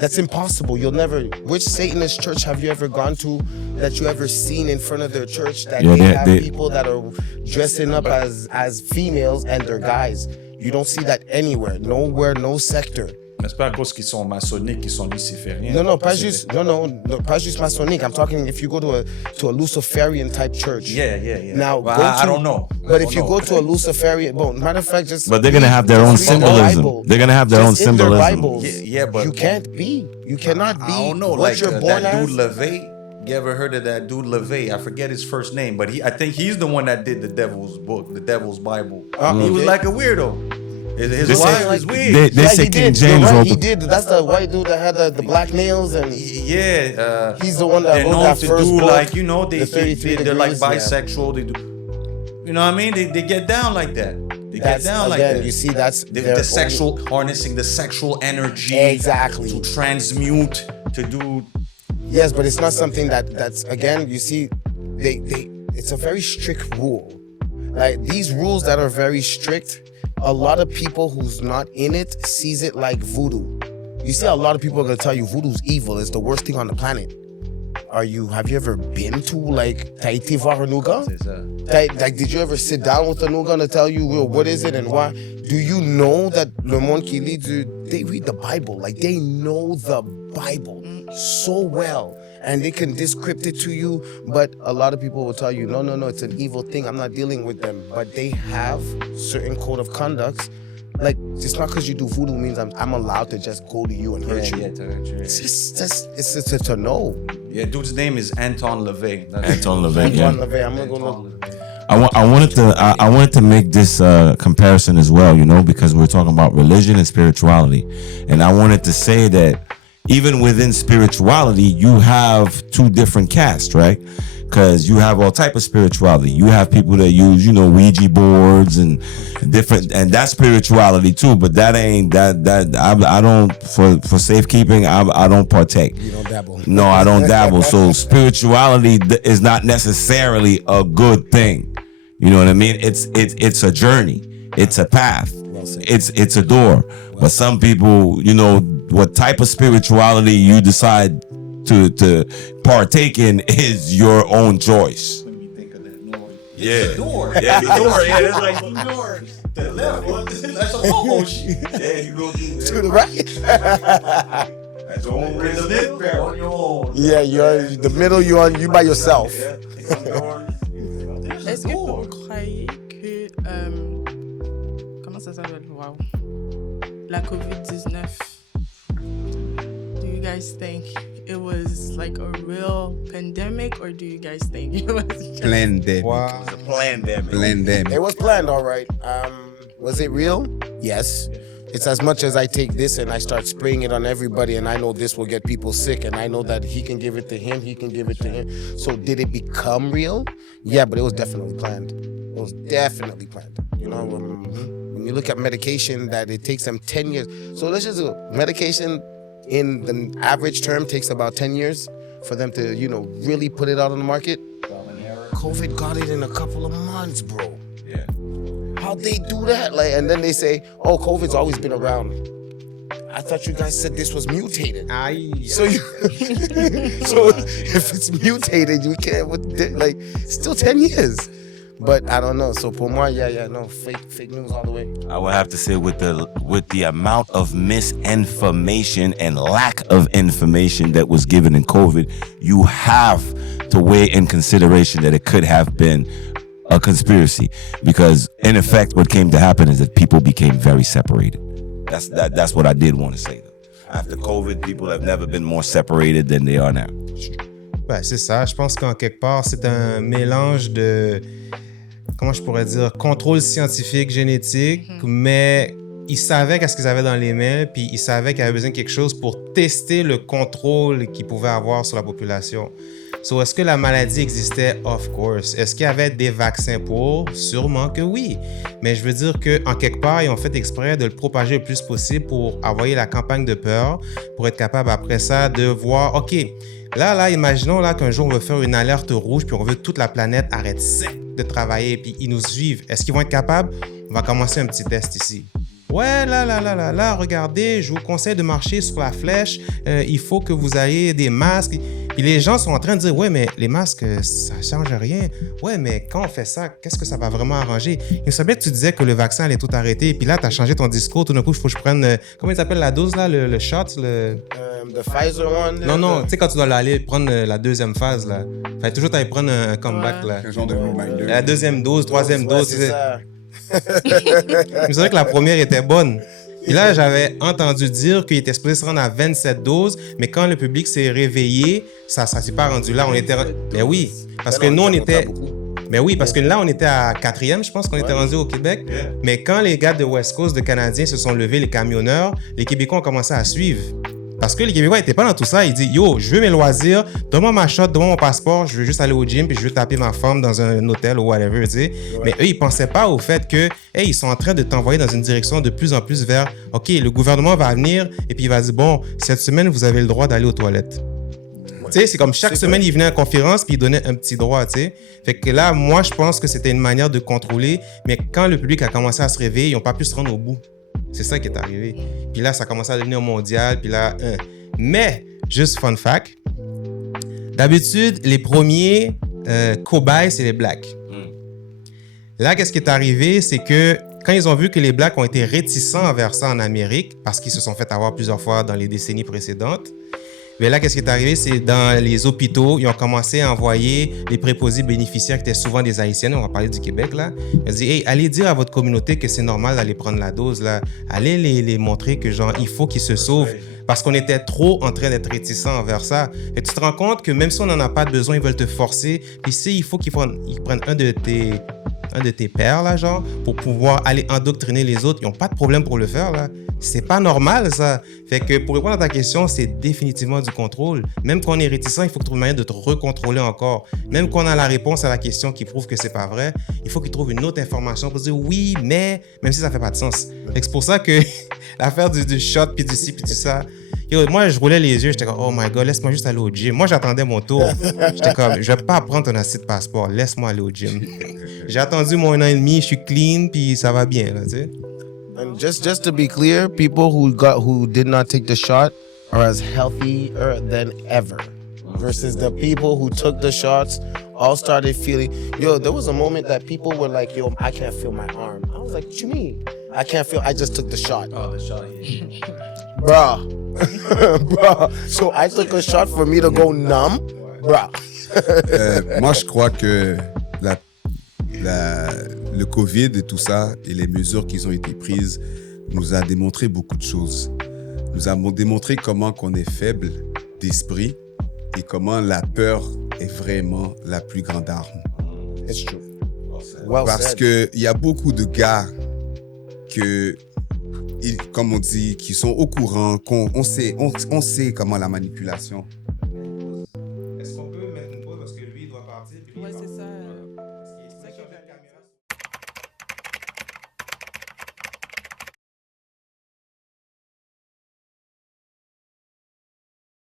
That's impossible. You'll never. Which Satanist church have you ever gone to that you ever seen in front of their church that Yeah, they have they- people that are dressing up as females and they're guys? You don't see that anywhere. Nowhere, no sector. Mais c'est pas à cause qu'ils sont maçonniques, qu'ils sont lucifériens. No, pas juste, no, pas juste Masonic. I'm talking if you go to a Luciferian type church. Yeah. Now, Well, go I to- don't know. But if you go to a Luciferian, well, matter of fact, just But they're gonna have their own just read the symbolism. Bible. They're gonna have their own Just in their symbolism. Bibles. Yeah, but you can't be. You cannot be. I don't know, what like you're born that as. dude LeVay. You ever heard of that dude LeVay? I forget his first name, but I think he's the one that did the Devil's book, the Devil's Bible. He was okay. like a weirdo. His This wife ain't was weird. They Yeah, say he King did. You're James right, wrote he the did. That's the white dude that had the black nails and Yeah, he's the one that they're wrote known that to first do book, like they the 33 they're like degrees, yeah. bisexual. They do, you know what I mean? They get down like that. They That's get down like again. that. You see, that's the, their the own- sexual harnessing the sexual energy Exactly. to transmute to do. Yes, but it's not something that's again. You see, they it's a very strict rule. Like these rules that are very strict, a lot of people who's not in it sees it like voodoo. You see, a lot of people are gonna tell you voodoo's evil. It's the worst thing on the planet. Have you ever been to like t'as été voir un Nougat? C'est ça. Like, did you ever sit down with a Nougat to tell you well, what is it and why? Do you know that le monde qui lit, they read the Bible. Like they know the Bible so well. And they can decrypt it to you, but a lot of people will tell you, no, it's an evil thing. I'm not dealing with them. But they have certain code of conducts. Like, it's not because you do voodoo means I'm allowed to just go to you and hurt you. It's just to know. Yeah, dude's name is Anton LaVey. Anton LaVey. Yeah. Antoine LaVey, I'm gonna go look. I wanted to make this comparison as well, because we're talking about religion and spirituality, and I wanted to say that even within spirituality, you have two different castes, right? Because you have all type of spirituality. You have people that use, Ouija boards and different, and that's spirituality too. But that ain't that. I don't for safekeeping. I don't partake. You don't dabble. No, I don't dabble. So spirituality is not necessarily a good thing. You know what I mean? It's a journey. It's a path. It's a door. But some people, what type of spirituality you decide to partake in is your own choice. Let me think of that noise. Yeah. Door. Yeah, the door. Yeah, it's like door. The left one. That's a Momo shit. yeah, you go To the right. That's the whole reason. On your own. Yeah, you're the middle. You by yourself. Est-ce que vous croyez que comment ça s'appelle? Wow. La COVID-19. Do you guys think it was like a real pandemic, or do you guys think it was just Pandemic. Wow. Pandemic. It was planned, all right. Was it real? Yes. It's as much as I take this and I start spraying it on everybody, and I know this will get people sick, and I know that he can give it to him, he can give it to him. So did it become real? Yeah, but it was definitely planned. It was definitely planned. When you look at medication, that it takes them 10 years. So let's just do medication in the average term takes about 10 years for them to, really put it out on the market. COVID got it in a couple of months, bro. Yeah. How they do that? Like, and then they say, oh, COVID's always been around. I thought you guys said this was mutated. Aïe. So you, so if it's mutated, you can't. Like, still 10 years. But I don't know. So pour moi, no, fake news all the way. I would have to say with the amount of misinformation and lack of information that was given in COVID, you have to weigh in consideration that it could have been a conspiracy, because in effect what came to happen is that people became very separated. That's what I did want to say. After COVID, people have never been more separated than they are now. Ben, c'est ça. Je pense qu'en quelque part, c'est un mélange de, comment je pourrais dire, contrôle scientifique, génétique, mais ils savaient qu'est-ce qu'ils avaient dans les mains, puis ils savaient qu'ils avaient besoin de quelque chose pour tester le contrôle qu'ils pouvaient avoir sur la population. So, est-ce que la maladie existait? Of course. Est-ce qu'il y avait des vaccins pour? Sûrement que oui. Mais je veux dire qu'en quelque part, ils ont fait exprès de le propager le plus possible pour envoyer la campagne de peur, pour être capable après ça de voir, OK, là, imaginons là qu'un jour on veut faire une alerte rouge, puis on veut que toute la planète arrête sec de travailler, puis ils nous suivent. Est-ce qu'ils vont être capables? On va commencer un petit test ici. Ouais, là, regardez, je vous conseille de marcher sur la flèche. Il faut que vous ayez des masques. Puis les gens sont en train de dire, ouais, mais les masques, ça change rien. Ouais, mais quand on fait ça, qu'est-ce que ça va vraiment arranger? Il me semblait que tu disais que le vaccin allait tout arrêter. Puis là, tu as changé ton discours. Tout d'un coup, il faut que je prenne, comment il s'appelle la dose, là, le shot? The Pfizer one? Non, tu sais, quand tu dois aller prendre la deuxième phase, là. Fait toujours, tu allais prendre un comeback, là. Un genre de reminder. La deuxième dose, troisième dose. C'est ça. Il me semblait que la première était bonne. Puis là, j'avais entendu dire qu'il était supposé se rendre à 27 doses, mais quand le public s'est réveillé, ça s'est pas rendu là. On était... Mais oui, parce que nous, on était... Mais oui, parce que là, on était à 4e, je pense qu'on était rendu au Québec. Mais quand les gars de West Coast, de Canadiens, se sont levés, les camionneurs, les Québécois ont commencé à suivre. Parce que les Québécois n'étaient pas dans tout ça. Ils disent, yo, je veux mes loisirs, donne-moi ma shot, donne-moi mon passeport, je veux juste aller au gym, puis je veux taper ma femme dans un hôtel ou whatever, tu sais. Ouais. Mais eux, ils pensaient pas au fait que, hey, ils sont en train de t'envoyer dans une direction de plus en plus vers, OK, le gouvernement va venir, et puis il va dire, bon, cette semaine, vous avez le droit d'aller aux toilettes. Ouais. Tu sais, c'est comme chaque semaine, il venait en conférence, puis il donnait un petit droit, tu sais. Fait que là, moi, je pense que c'était une manière de contrôler, mais quand le public a commencé à se réveiller, ils n'ont pas pu se rendre au bout. C'est ça qui est arrivé. Puis là, ça a commencé à devenir mondial. Puis là, Mais, juste fun fact, d'habitude, les premiers cobayes, c'est les Blacks. Là, qu'est-ce qui est arrivé, c'est que quand ils ont vu que les Blacks ont été réticents envers ça en Amérique, parce qu'ils se sont fait avoir plusieurs fois dans les décennies précédentes, mais là, qu'est-ce qui est arrivé, c'est dans les hôpitaux, ils ont commencé à envoyer les préposés bénéficiaires qui étaient souvent des Haïtiens. On va parler du Québec, là. Ils ont dit, hey, allez dire à votre communauté que c'est normal d'aller prendre la dose, là. Allez les montrer que, genre, il faut qu'ils se sauvent. Parce qu'on était trop en train d'être réticents envers ça. Et tu te rends compte que même si on n'en a pas besoin, ils veulent te forcer. Puis il faut qu'ils prennent un de tes pères, là, genre, pour pouvoir aller endoctriner les autres. Ils n'ont pas de problème pour le faire, là. C'est pas normal, ça. Fait que pour répondre à ta question, c'est définitivement du contrôle. Même quand on est réticent, il faut trouver une manière de te recontrôler encore. Même quand on a la réponse à la question qui prouve que c'est pas vrai, il faut qu'il trouve une autre information pour dire oui, mais, même si ça fait pas de sens. Fait que c'est pour ça que l'affaire du shot, puis du ci, puis du ça. Yo, moi, je roulais les yeux, j'étais comme, oh my god, laisse-moi juste aller au gym. Moi, j'attendais mon tour. J'étais comme, je vais pas prendre ton acide passeport, laisse-moi aller au gym. J'ai attendu mon 1 an et demi, je suis clean, puis ça va bien, là, tu sais. And just to be clear, people who did not take the shot are as healthier than ever. Versus the people who took the shots all started feeling, yo, there was a moment that people were like, yo, I can't feel my arm. I was like, what you mean? I can't feel, I just took the shot. Oh, the shot, yeah. Bruh. Bruh. So I took a shot for me to go numb. Bruh. Moi, je crois que le COVID et tout ça, et les mesures qui ont été prises, nous a démontré beaucoup de choses. Nous avons démontré comment qu'on est faible d'esprit et comment la peur est vraiment la plus grande arme. It's true. Well Parce qu'il y a beaucoup de gars comme on dit, qui sont au courant, on sait comment la manipulation